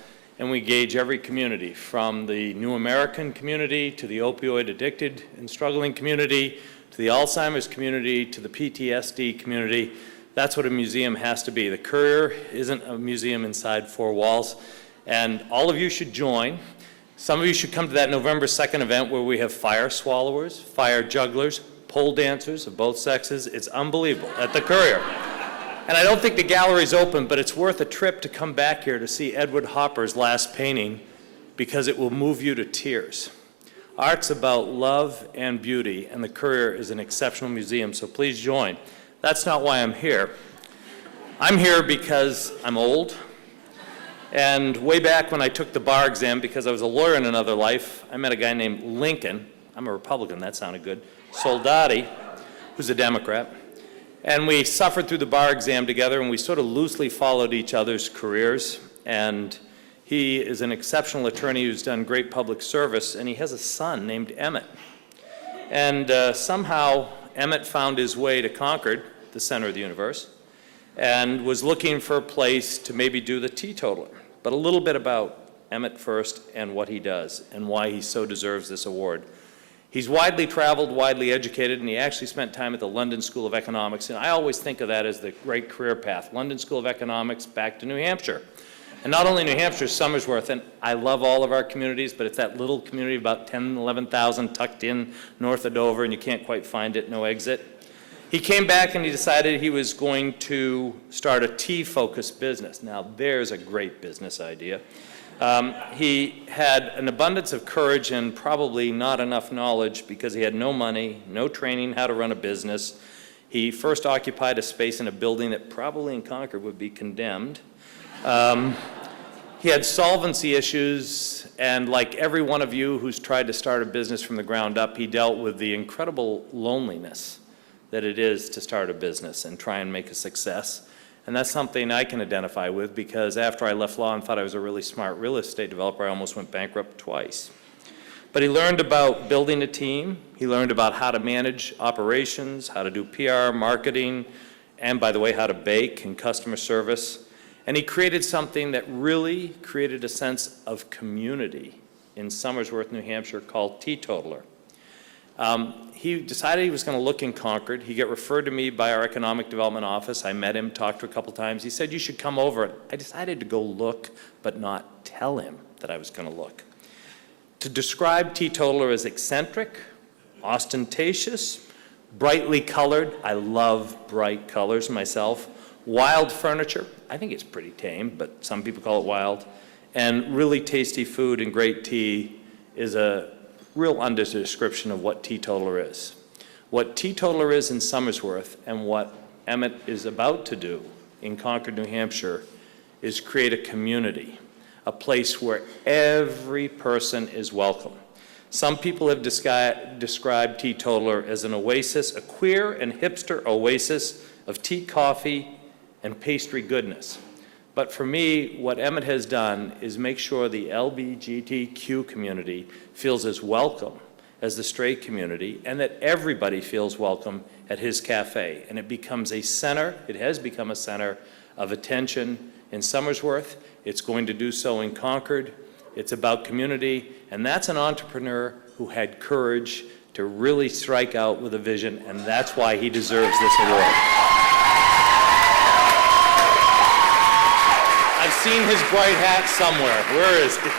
and we engage every community, from the New American community to the opioid addicted and struggling community to the Alzheimer's community to the PTSD community. That's what a museum has to be. The Currier isn't a museum inside 4 walls, and all of you should join. Some of you should come to that November 2nd event where we have fire swallowers, fire jugglers, pole dancers of both sexes. It's unbelievable at the Currier. And I don't think the gallery's open, but it's worth a trip to come back here to see Edward Hopper's last painting because it will move you to tears. Art's about love and beauty, and the Currier is an exceptional museum, so please join. That's not why I'm here. I'm here because I'm old, and way back when I took the bar exam, because I was a lawyer in another life, I met a guy named Lincoln. I'm a Republican, that sounded good. Soldati, who's a Democrat. And we suffered through the bar exam together, and we sort of loosely followed each other's careers. And he is an exceptional attorney who's done great public service, and he has a son named Emmett. And somehow Emmett found his way to Concord, the center of the universe, and was looking for a place to maybe do the teetotaler. But a little bit about Emmett first and what he does and why he so deserves this award. He's widely traveled, widely educated, and he actually spent time at the London School of Economics. And I always think of that as the great career path. London School of Economics back to New Hampshire. And not only New Hampshire, Somersworth, and I love all of our communities, but it's that little community of about 10, 11,000 tucked in north of Dover, and you can't quite find it, no exit. He came back and he decided he was going to start a tea-focused business. Now, there's a great business idea. He had an abundance of courage and probably not enough knowledge because he had no money, no training how to run a business. He first occupied a space in a building that probably in Concord would be condemned. He had solvency issues, and like every one of you who's tried to start a business from the ground up, he dealt with the incredible loneliness that it is to start a business and try and make a success. And that's something I can identify with because after I left law and thought I was a really smart real estate developer, I almost went bankrupt twice. But he learned about building a team. He learned about how to manage operations, how to do PR, marketing, and by the way, how to bake and customer service. And he created something that really created a sense of community in Somersworth, New Hampshire called Teetotaler. He decided he was going to look in Concord. He got referred to me by our economic development office. I met him, talked to him a couple times. He said, you should come over. I decided to go look, but not tell him that I was going to look. To describe Teetotaler as eccentric, ostentatious, brightly colored. I love bright colors myself. Wild furniture. I think it's pretty tame, but some people call it wild. And really tasty food and great tea is a real under-description of what Teetotaler is. What Teetotaler is in Somersworth and what Emmett is about to do in Concord, New Hampshire is create a community, a place where every person is welcome. Some people have described Teetotaler as an oasis, a queer and hipster oasis of tea, coffee, and pastry goodness. But for me, what Emmett has done is make sure the LGBTQ community feels as welcome as the straight community and that everybody feels welcome at his cafe. And it becomes a center, it has become a center of attention in Somersworth. It's going to do so in Concord. It's about community, and that's an entrepreneur who had courage to really strike out with a vision, and that's why he deserves this award. I've seen his bright hat somewhere. Where is it?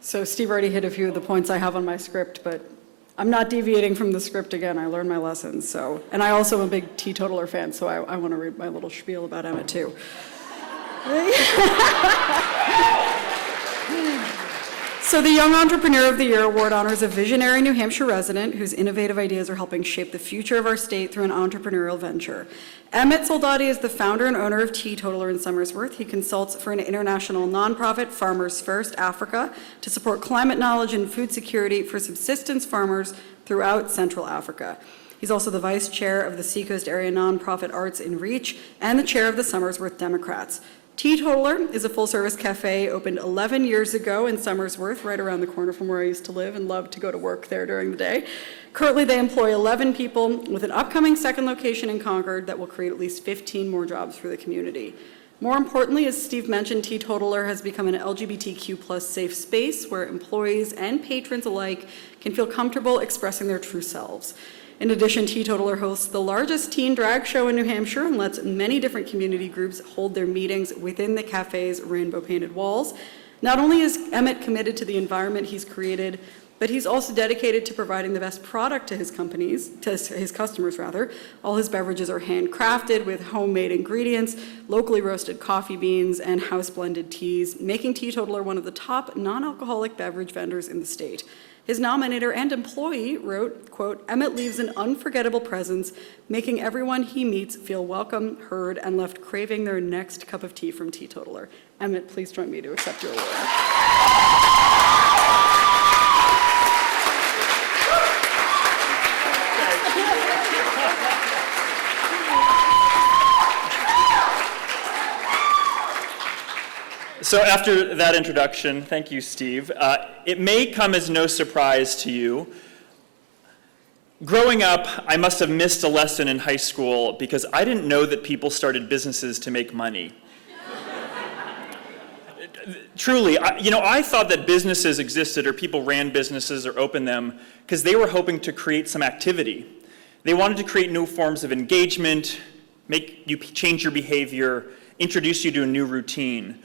So Steve already hit a few of the points I have on my script, but I'm not deviating from the script again. I learned my lessons. So, and I also am a big Teetotaler fan, so I want to read my little spiel about Emmett too. So the Young Entrepreneur of the Year Award honors a visionary New Hampshire resident whose innovative ideas are helping shape the future of our state through an entrepreneurial venture. Emmett Soldati is the founder and owner of Teetotaler in Somersworth. He consults for an international nonprofit, Farmers First Africa, to support climate knowledge and food security for subsistence farmers throughout Central Africa. He's also the vice chair of the Seacoast Area Nonprofit Arts in Reach and the chair of the Somersworth Democrats. Teetotaler is a full-service cafe opened 11 years ago in Somersworth, right around the corner from where I used to live and loved to go to work there during the day. Currently, they employ 11 people with an upcoming second location in Concord that will create at least 15 more jobs for the community. More importantly, as Steve mentioned, Teetotaler has become an LGBTQ+ safe space where employees and patrons alike can feel comfortable expressing their true selves. In addition, Teetotaler hosts the largest teen drag show in New Hampshire and lets many different community groups hold their meetings within the cafe's rainbow-painted walls. Not only is Emmett committed to the environment he's created, but he's also dedicated to providing the best product to his customers. All his beverages are handcrafted with homemade ingredients, locally roasted coffee beans, and house-blended teas, making Teetotaler one of the top non-alcoholic beverage vendors in the state. His nominator and employee wrote, quote, "Emmett leaves an unforgettable presence, making everyone he meets feel welcome, heard, and left craving their next cup of tea from Teetotaler." Emmett, please join me to accept your award. So after that introduction, thank you, Steve. It may come as no surprise to you, Growing up, I must have missed a lesson in high school because I didn't know that people started businesses to make money. Truly, I thought that businesses existed or people ran businesses or opened them because they were hoping to create some activity. They wanted to create new forms of engagement, make you change your behavior, introduce you to a new routine.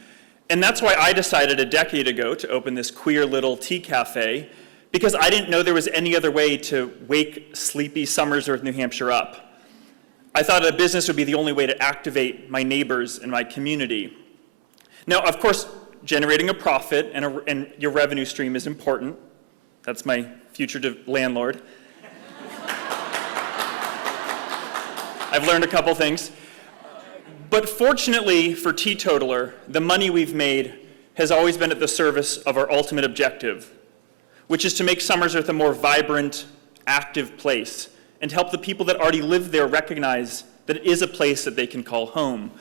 And that's why I decided a decade ago to open this queer little tea cafe, because I didn't know there was any other way to wake sleepy Somersworth, New Hampshire up. I thought a business would be the only way to activate my neighbors and my community. Now, of course, generating a profit and your revenue stream is important. That's my future landlord. I've learned a couple things. But fortunately for Teetotaler, the money we've made has always been at the service of our ultimate objective, which is to make Somersworth a more vibrant, active place and help the people that already live there recognize that it is a place that they can call home.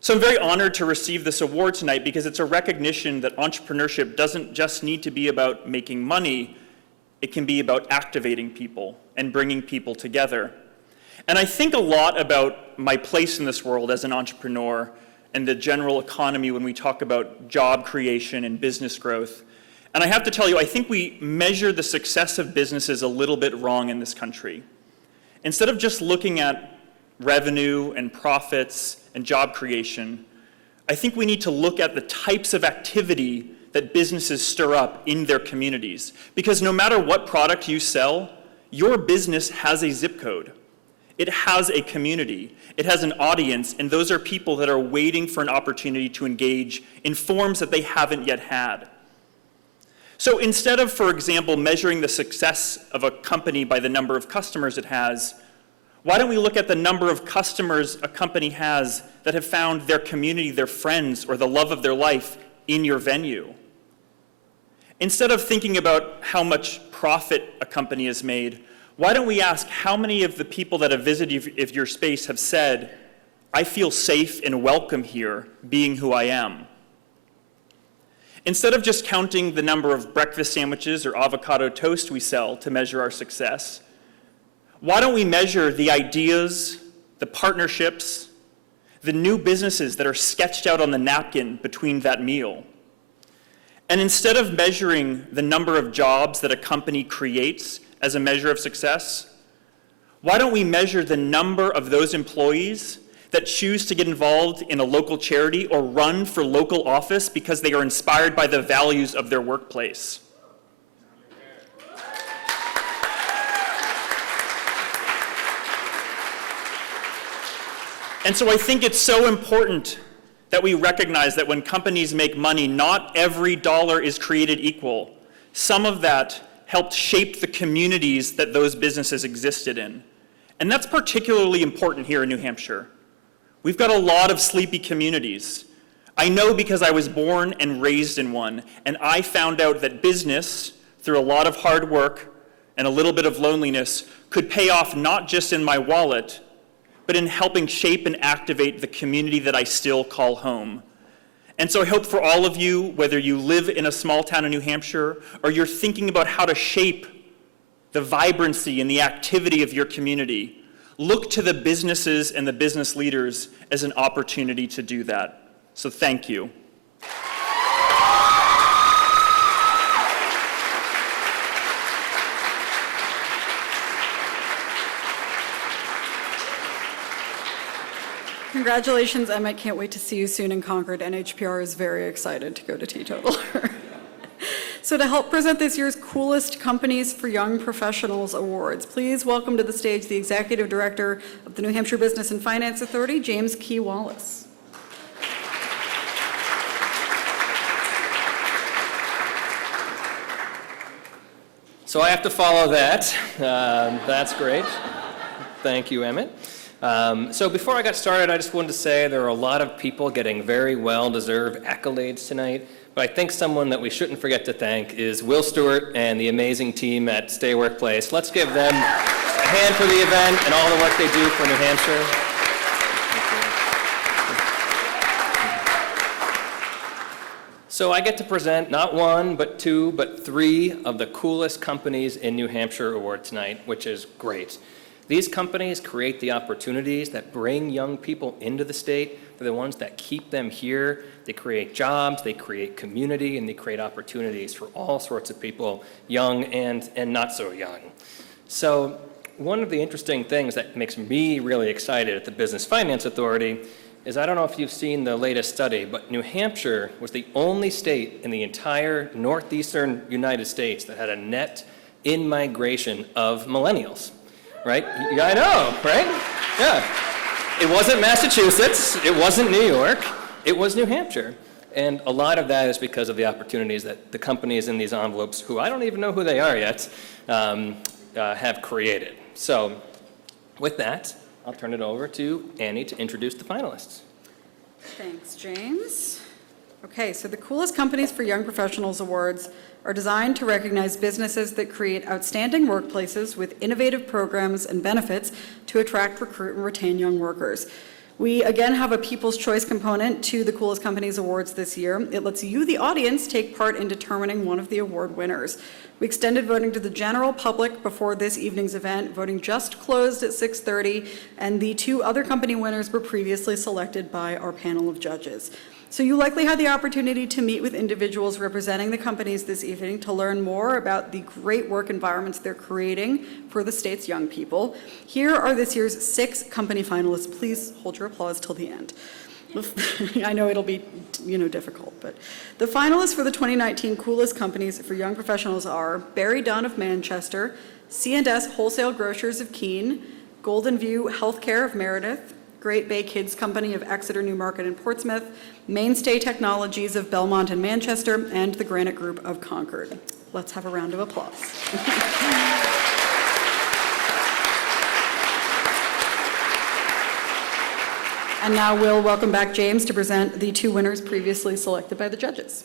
So I'm very honored to receive this award tonight because it's a recognition that entrepreneurship doesn't just need to be about making money, it can be about activating people and bringing people together. And I think a lot about my place in this world as an entrepreneur and the general economy when we talk about job creation and business growth. And I have to tell you, I think we measure the success of businesses a little bit wrong in this country. Instead of just looking at revenue and profits and job creation, I think we need to look at the types of activity that businesses stir up in their communities. Because no matter what product you sell, your business has a zip code. It has a community. It has an audience, and those are people that are waiting for an opportunity to engage in forms that they haven't yet had. So instead of, for example, measuring the success of a company by the number of customers it has, why don't we look at the number of customers a company has that have found their community, their friends, or the love of their life in your venue? Instead of thinking about how much profit a company has made, why don't we ask how many of the people that have visited your space have said, I feel safe and welcome here, being who I am? Instead of just counting the number of breakfast sandwiches or avocado toast we sell to measure our success, why don't we measure the ideas, the partnerships, the new businesses that are sketched out on the napkin between that meal? And instead of measuring the number of jobs that a company creates as a measure of success, why don't we measure the number of those employees that choose to get involved in a local charity or run for local office because they are inspired by the values of their workplace? And so I think it's so important that we recognize that when companies make money, not every dollar is created equal. Some of that helped shape the communities that those businesses existed in. And that's particularly important here in New Hampshire. We've got a lot of sleepy communities. I know because I was born and raised in one, and I found out that business, through a lot of hard work and a little bit of loneliness, could pay off not just in my wallet, but in helping shape and activate the community that I still call home. And so I hope for all of you, whether you live in a small town in New Hampshire or you're thinking about how to shape the vibrancy and the activity of your community, look to the businesses and the business leaders as an opportunity to do that. So thank you. Congratulations, Emmett. Can't wait to see you soon in Concord. NHPR is very excited to go to Teetotaler. So to help present this year's Coolest Companies for Young Professionals Awards, please welcome to the stage the Executive Director of the New Hampshire Business and Finance Authority, James Key Wallace. So I have to follow that. That's great. Thank you, Emmett. So before I got started, I just wanted to say there are a lot of people getting very well-deserved accolades tonight, but I think someone that we shouldn't forget to thank is Will Stewart and the amazing team at Stay Workplace. Let's give them a hand for the event and all the work they do for New Hampshire. So I get to present not one, but two, but three of the coolest companies in New Hampshire award tonight, which is great. These companies create the opportunities that bring young people into the state. They're the ones that keep them here. They create jobs, they create community, and they create opportunities for all sorts of people, young and not so young. So one of the interesting things that makes me really excited at the Business Finance Authority is, I don't know if you've seen the latest study, but New Hampshire was the only state in the entire northeastern United States that had a net in-migration of millennials, right? Yeah, I know, right? Yeah. It wasn't Massachusetts, it wasn't New York, it was New Hampshire. And a lot of that is because of the opportunities that the companies in these envelopes, who I don't even know who they are yet, have created. So with that, I'll turn it over to Annie to introduce the finalists. Thanks, James. Okay, so the Coolest Companies for Young Professionals Awards are designed to recognize businesses that create outstanding workplaces with innovative programs and benefits to attract, recruit, and retain young workers. We again have a People's Choice component to the Coolest Companies Awards this year. It lets you, the audience, take part in determining one of the award winners. We extended voting to the general public before this evening's event. Voting just closed at 6:30, and the two other company winners were previously selected by our panel of judges. So you likely had the opportunity to meet with individuals representing the companies this evening to learn more about the great work environments they're creating for the state's young people. Here are this year's 6 company finalists. Please hold your applause till the end. I know it'll be, difficult, but the finalists for the 2019 Coolest Companies for Young Professionals are Barry Dunn of Manchester, C&S Wholesale Grocers of Keene, Golden View Healthcare of Meredith, Great Bay Kids Company of Exeter, Newmarket, and Portsmouth, Mainstay Technologies of Belmont and Manchester, and the Granite Group of Concord. Let's have a round of applause. And now we'll welcome back James to present the 2 winners previously selected by the judges.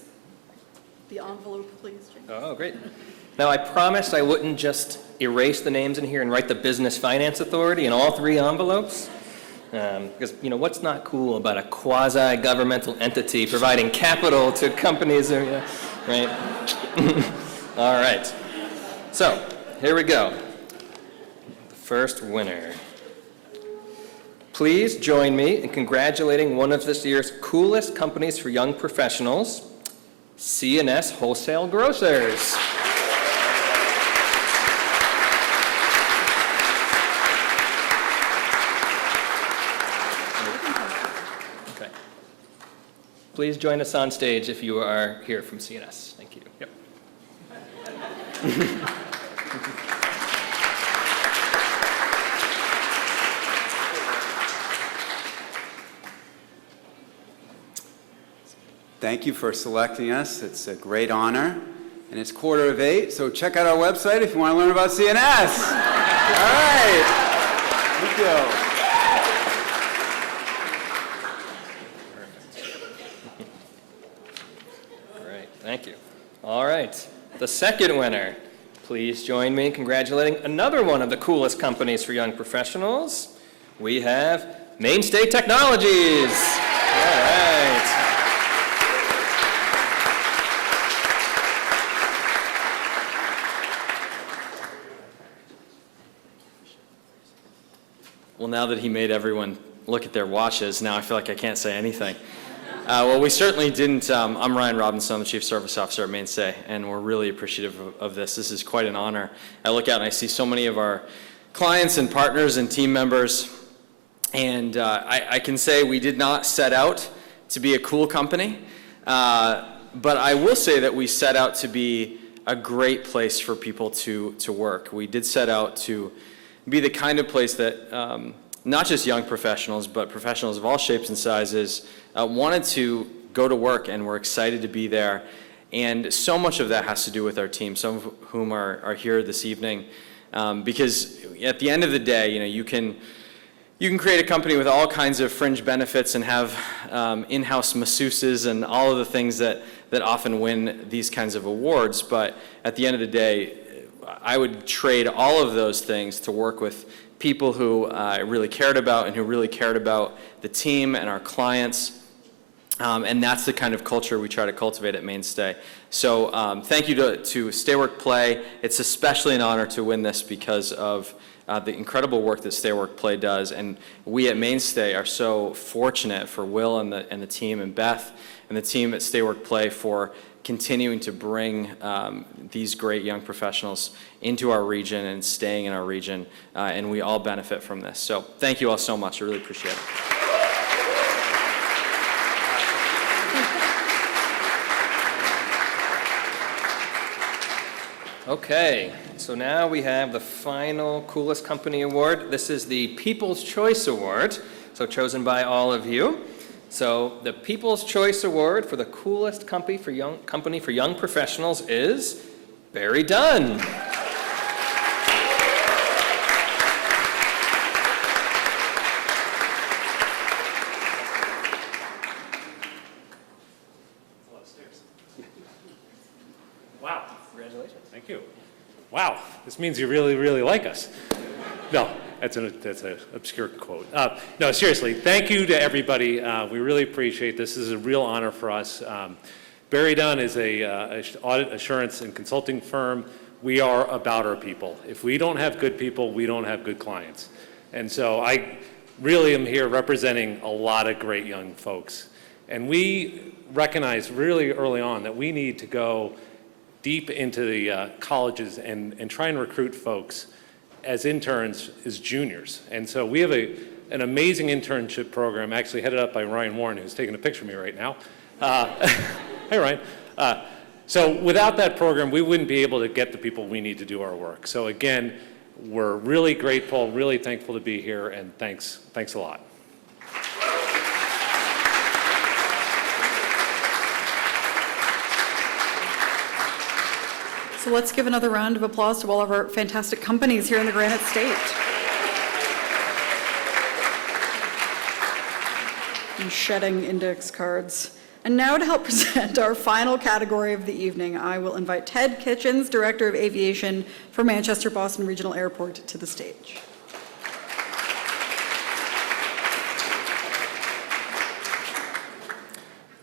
The envelope, please, James. Oh, great. Now, I promised I wouldn't just erase the names in here and write the Business Finance Authority in all 3 envelopes. Because, what's not cool about a quasi-governmental entity providing capital to companies, right? All right. So, here we go. The first winner. Please join me in congratulating one of this year's Coolest Companies for Young Professionals, C&S Wholesale Grocers. Okay. Please join us on stage if you are here from C&S. Thank you. Yep. Thank you for selecting us. It's a great honor. And it's 7:45, so check out our website if you want to learn about CNS. All right. Thank you. Great, thank you. All right, the second winner. Please join me in congratulating another one of the Coolest Companies for Young Professionals. We have Mainstay Technologies. All right. Well, now that he made everyone look at their watches, now I feel like I can't say anything. Well, we certainly didn't. I'm Ryan Robinson, the Chief Service Officer at Mainstay, and we're really appreciative of this. This is quite an honor. I look out and I see so many of our clients and partners and team members, and I can say we did not set out to be a cool company, but I will say that we set out to be a great place for people to work. We did set out to be the kind of place that not just young professionals, but professionals of all shapes and sizes wanted to go to work and were excited to be there. And so much of that has to do with our team, some of whom are here this evening. Because at the end of the day, you can create a company with all kinds of fringe benefits and have in-house masseuses and all of the things that often win these kinds of awards. But at the end of the day, I would trade all of those things to work with people who I really cared about and who really cared about the team and our clients. And that's the kind of culture we try to cultivate at Mainstay. So thank you to Stay Work Play. It's especially an honor to win this because of the incredible work that Stay Work Play does. And we at Mainstay are so fortunate for Will and the team, and Beth and the team at Stay Work Play for continuing to bring these great young professionals into our region and staying in our region. And we all benefit from this. So thank you all so much. I really appreciate it. Okay, so now we have the final Coolest Company Award. This is the People's Choice Award, so chosen by all of you. So the People's Choice Award for the Coolest Company for Young Professionals is Barry Dunn. Wow. Congratulations. Thank you. Wow, this means you really, really like us. No, that's an obscure quote. No, seriously, thank you to everybody. We really appreciate this. This is a real honor for us. Barry Dunn is a audit assurance and consulting firm. We are about our people. If we don't have good people, we don't have good clients. And so I really am here representing a lot of great young folks. And we recognized really early on that we need to go deep into the colleges and try and recruit folks as interns as juniors. And so we have an amazing internship program, actually headed up by Ryan Warren, who's taking a picture of me right now. Hey, Ryan. So without that program, we wouldn't be able to get the people we need to do our work. So again, we're really grateful, really thankful to be here, and thanks a lot. So let's give another round of applause to all of our fantastic companies here in the Granite State. And shedding index cards. And now to help present our final category of the evening, I will invite Ted Kitchens, Director of Aviation for Manchester Boston Regional Airport, to the stage.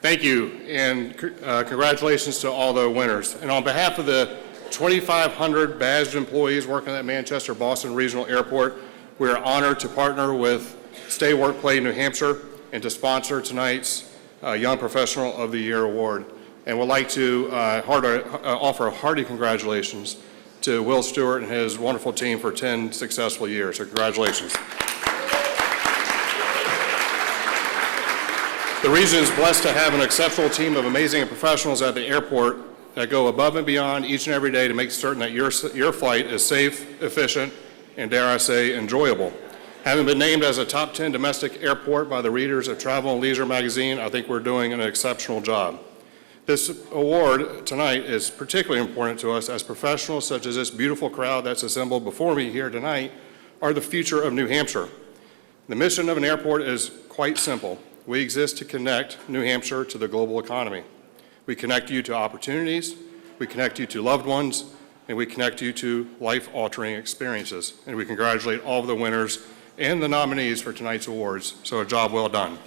Thank you, and congratulations to all the winners. And on behalf of the 2,500 badged employees working at Manchester Boston Regional Airport, we are honored to partner with Stay Work Play New Hampshire and to sponsor tonight's Young Professional of the Year Award. And would like to offer hearty congratulations to Will Stewart and his wonderful team for 10 successful years. So congratulations. The region is blessed to have an exceptional team of amazing professionals at the airport that go above and beyond each and every day to make certain that your flight is safe, efficient, and dare I say, enjoyable. Having been named as a top 10 domestic airport by the readers of Travel and Leisure magazine, I think we're doing an exceptional job. This award tonight is particularly important to us as professionals such as this beautiful crowd that's assembled before me here tonight are the future of New Hampshire. The mission of an airport is quite simple. We exist to connect New Hampshire to the global economy. We connect you to opportunities, we connect you to loved ones, and we connect you to life-altering experiences. And we congratulate all of the winners and the nominees for tonight's awards. So a job well done.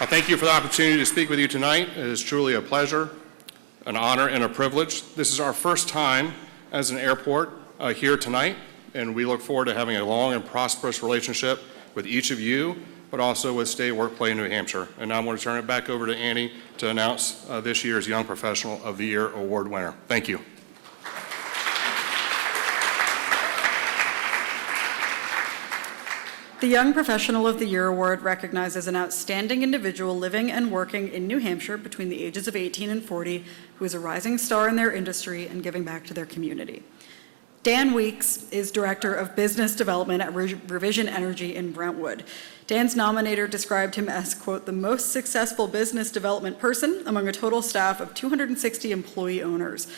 I thank you for the opportunity to speak with you tonight. It is truly a pleasure, an honor, and a privilege. This is our first time as an airport here tonight, and we look forward to having a long and prosperous relationship with each of you, but also with Stay Work Play New Hampshire. And now I'm going to turn it back over to Annie to announce this year's Young Professional of the Year Award winner. Thank you. The Young Professional of the Year Award recognizes an outstanding individual living and working in New Hampshire between the ages of 18 and 40 who is a rising star in their industry and giving back to their community. Dan Weeks is Director of Business Development at Revision Energy in Brentwood. Dan's nominator described him as, quote, the most successful business development person among a total staff of 260 employee owners.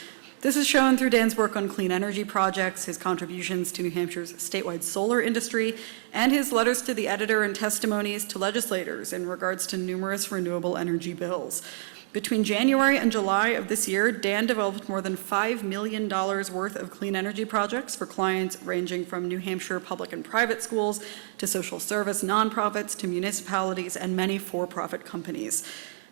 This is shown through Dan's work on clean energy projects, his contributions to New Hampshire's statewide solar industry, and his letters to the editor and testimonies to legislators in regards to numerous renewable energy bills. Between January and July of this year, Dan developed more than $5 million worth of clean energy projects for clients ranging from New Hampshire public and private schools to social service nonprofits to municipalities and many for-profit companies.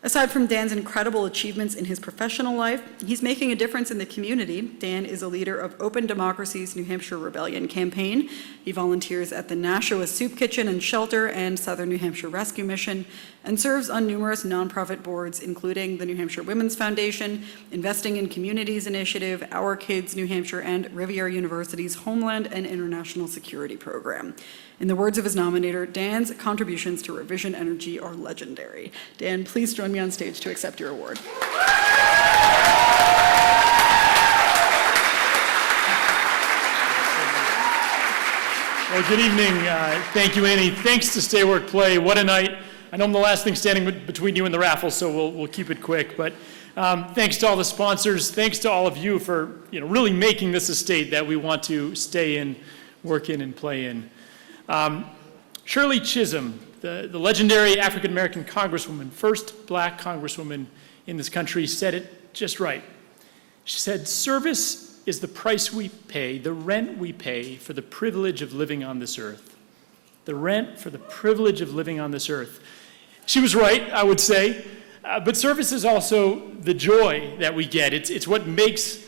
Aside from Dan's incredible achievements in his professional life, he's making a difference in the community. Dan is a leader of Open Democracy's New Hampshire Rebellion campaign. He volunteers at the Nashua Soup Kitchen and Shelter and Southern New Hampshire Rescue Mission, and serves on numerous nonprofit boards, including the New Hampshire Women's Foundation, Investing in Communities Initiative, Our Kids New Hampshire, and Riviera University's Homeland and International Security Program. In the words of his nominator, Dan's contributions to Revision Energy are legendary. Dan, please join me on stage to accept your award. Well, good evening. Thank you, Annie. Thanks to Stay Work Play. What a night. I know I'm the last thing standing between you and the raffle, so we'll keep it quick. But thanks to all the sponsors. Thanks to all of you for really making this a state that we want to stay in, work in, and play in. Shirley Chisholm, the legendary African-American congresswoman, first black congresswoman in this country, said it just right. She said, "Service is the price we pay, the rent we pay for the privilege of living on this earth." The rent for the privilege of living on this earth. She was right, I would say, but service is also the joy that we get. It's what makes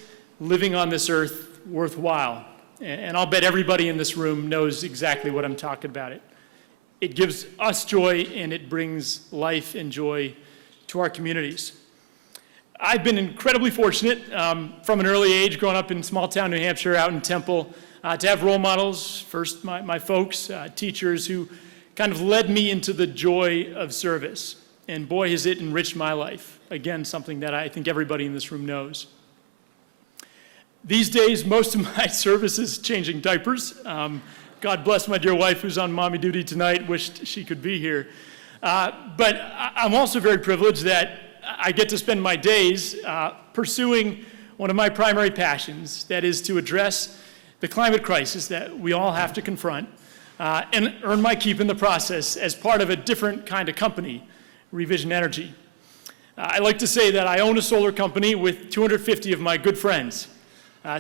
living on this earth worthwhile. And I'll bet everybody in this room knows exactly what I'm talking about. It gives us joy, and it brings life and joy to our communities. I've been incredibly fortunate from an early age, growing up in small town New Hampshire, out in Temple, to have role models, first my folks, teachers who kind of led me into the joy of service. And boy, has it enriched my life. Again, something that I think everybody in this room knows. These days, most of my service is changing diapers. God bless my dear wife who's on mommy duty tonight, wished she could be here. But I'm also very privileged that I get to spend my days pursuing one of my primary passions, that is to address the climate crisis that we all have to confront and earn my keep in the process as part of a different kind of company, Revision Energy. I like to say that I own a solar company with 250 of my good friends.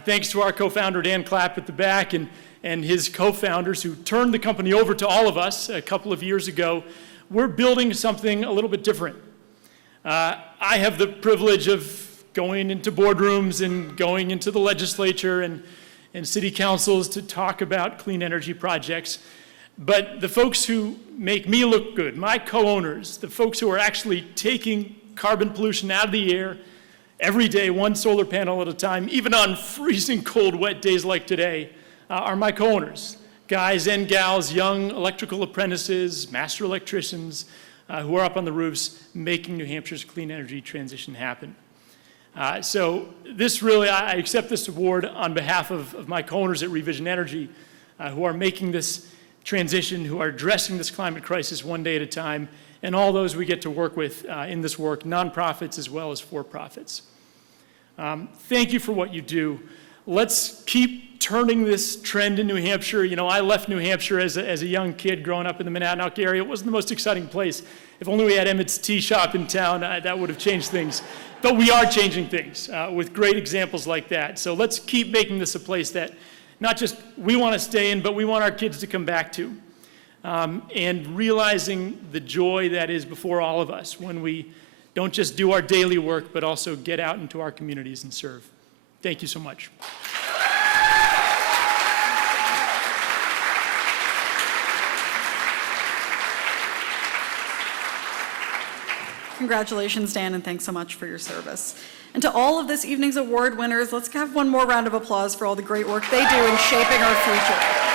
Thanks to our co-founder, Dan Clapp at the back, and his co-founders who turned the company over to all of us a couple of years ago, we're building something a little bit different. I have the privilege of going into boardrooms and going into the legislature and city councils to talk about clean energy projects. But the folks who make me look good, my co-owners, the folks who are actually taking carbon pollution out of the air every day, one solar panel at a time, even on freezing cold, wet days like today, are my co-owners, guys and gals, young electrical apprentices, master electricians, who are up on the roofs making New Hampshire's clean energy transition happen. So this really, I accept this award on behalf of my co-owners at Revision Energy, who are making this transition, who are addressing this climate crisis one day at a time, and all those we get to work with in this work, nonprofits as well as for-profits. Thank you for what you do. Let's keep turning this trend in New Hampshire. You know, I left New Hampshire as a young kid growing up in the Monadnock area. It wasn't the most exciting place. If only we had Emmett's Tea Shop in town, that would have changed things. But we are changing things with great examples like that. So let's keep making this a place that not just we want to stay in, but we want our kids to come back to. And realizing the joy that is before all of us when we don't just do our daily work, but also get out into our communities and serve. Thank you so much. Congratulations, Dan, and thanks so much for your service. And to all of this evening's award winners, let's have one more round of applause for all the great work they do in shaping our future.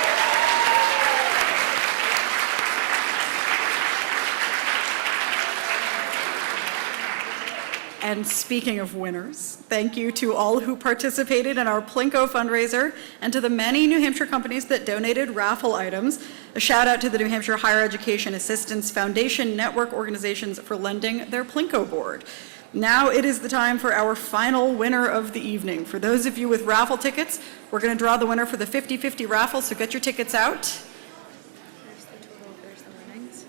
And speaking of winners, thank you to all who participated in our Plinko fundraiser and to the many New Hampshire companies that donated raffle items. A shout out to the New Hampshire Higher Education Assistance Foundation network organizations for lending their Plinko board. Now it is the time for our final winner of the evening. For those of you with raffle tickets, we're going to draw the winner for the 50-50 raffle, so get your tickets out.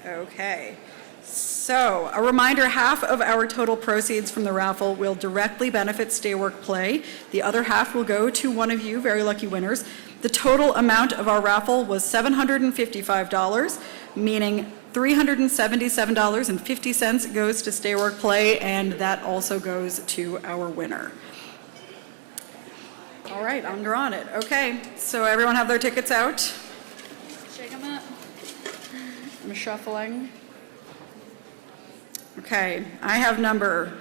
Okay. So, a reminder, half of our total proceeds from the raffle will directly benefit Stay Work Play. The other half will go to one of you, very lucky winners. The total amount of our raffle was $755, meaning $377.50 goes to Stay Work Play, and that also goes to our winner. All right, I'm drawing it. Okay, so everyone have their tickets out? Shake them up. I'm shuffling. Okay, I have number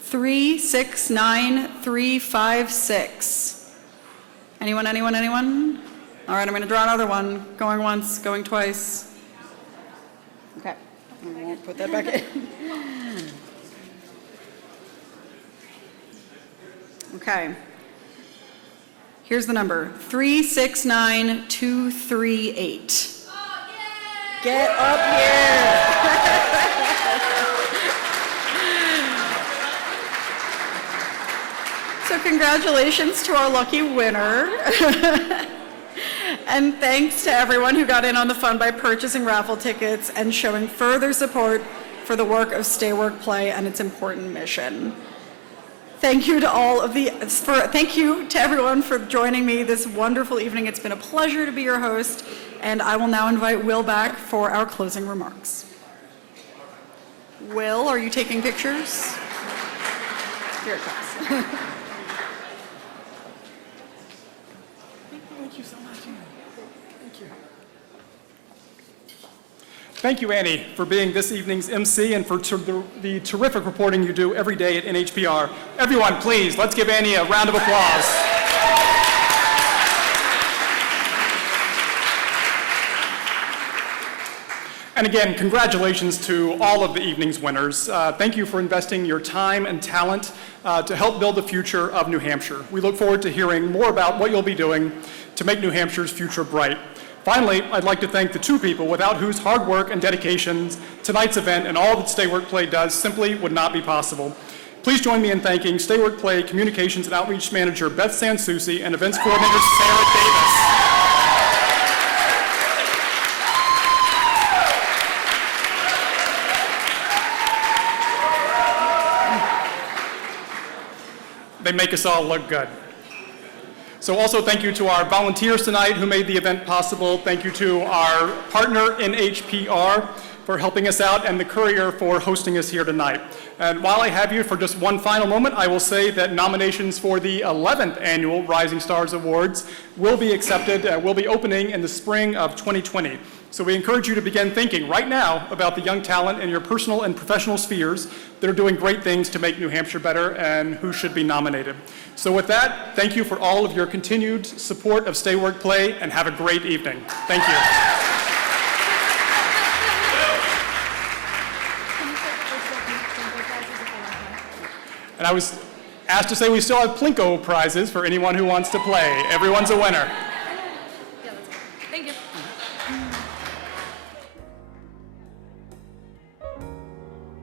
369356. Anyone? All right, I'm going to draw another one. Going once, going twice. Okay, I won't put that back in. Okay. Here's the number, 369238. Get up here. So congratulations to our lucky winner. And thanks to everyone who got in on the fun by purchasing raffle tickets and showing further support for the work of Stay Work Play and its important mission. Thank you to thank you to everyone for joining me this wonderful evening. It's been a pleasure to be your host, and I will now invite Will back for our closing remarks. Will, are you taking pictures? Here it comes. Thank you so much. Thank you. Thank you, Annie, for being this evening's MC and for the terrific reporting you do every day at NHPR. Everyone, please, let's give Annie a round of applause. And again, congratulations to all of the evening's winners. Thank you for investing your time and talent to help build the future of New Hampshire. We look forward to hearing more about what you'll be doing to make New Hampshire's future bright. Finally, I'd like to thank the two people without whose hard work and dedication tonight's event and all that Stay Work Play does simply would not be possible. Please join me in thanking Stay Work Play Communications and Outreach Manager Beth Sansucci and Events Coordinator Sarah Davis. They make us all look good. So also thank you to our volunteers tonight who made the event possible. Thank you to our partner NHPR for helping us out and the Currier for hosting us here tonight. And while I have you for just one final moment, I will say that nominations for the 11th annual Rising Stars Awards will be accepted, will be opening in the spring of 2020. So we encourage you to begin thinking right now about the young talent in your personal and professional spheres that are doing great things to make New Hampshire better and who should be nominated. So with that, thank you for all of your continued support of Stay Work Play and have a great evening. Thank you. And I was asked to say we still have Plinko prizes for anyone who wants to play. Everyone's a winner.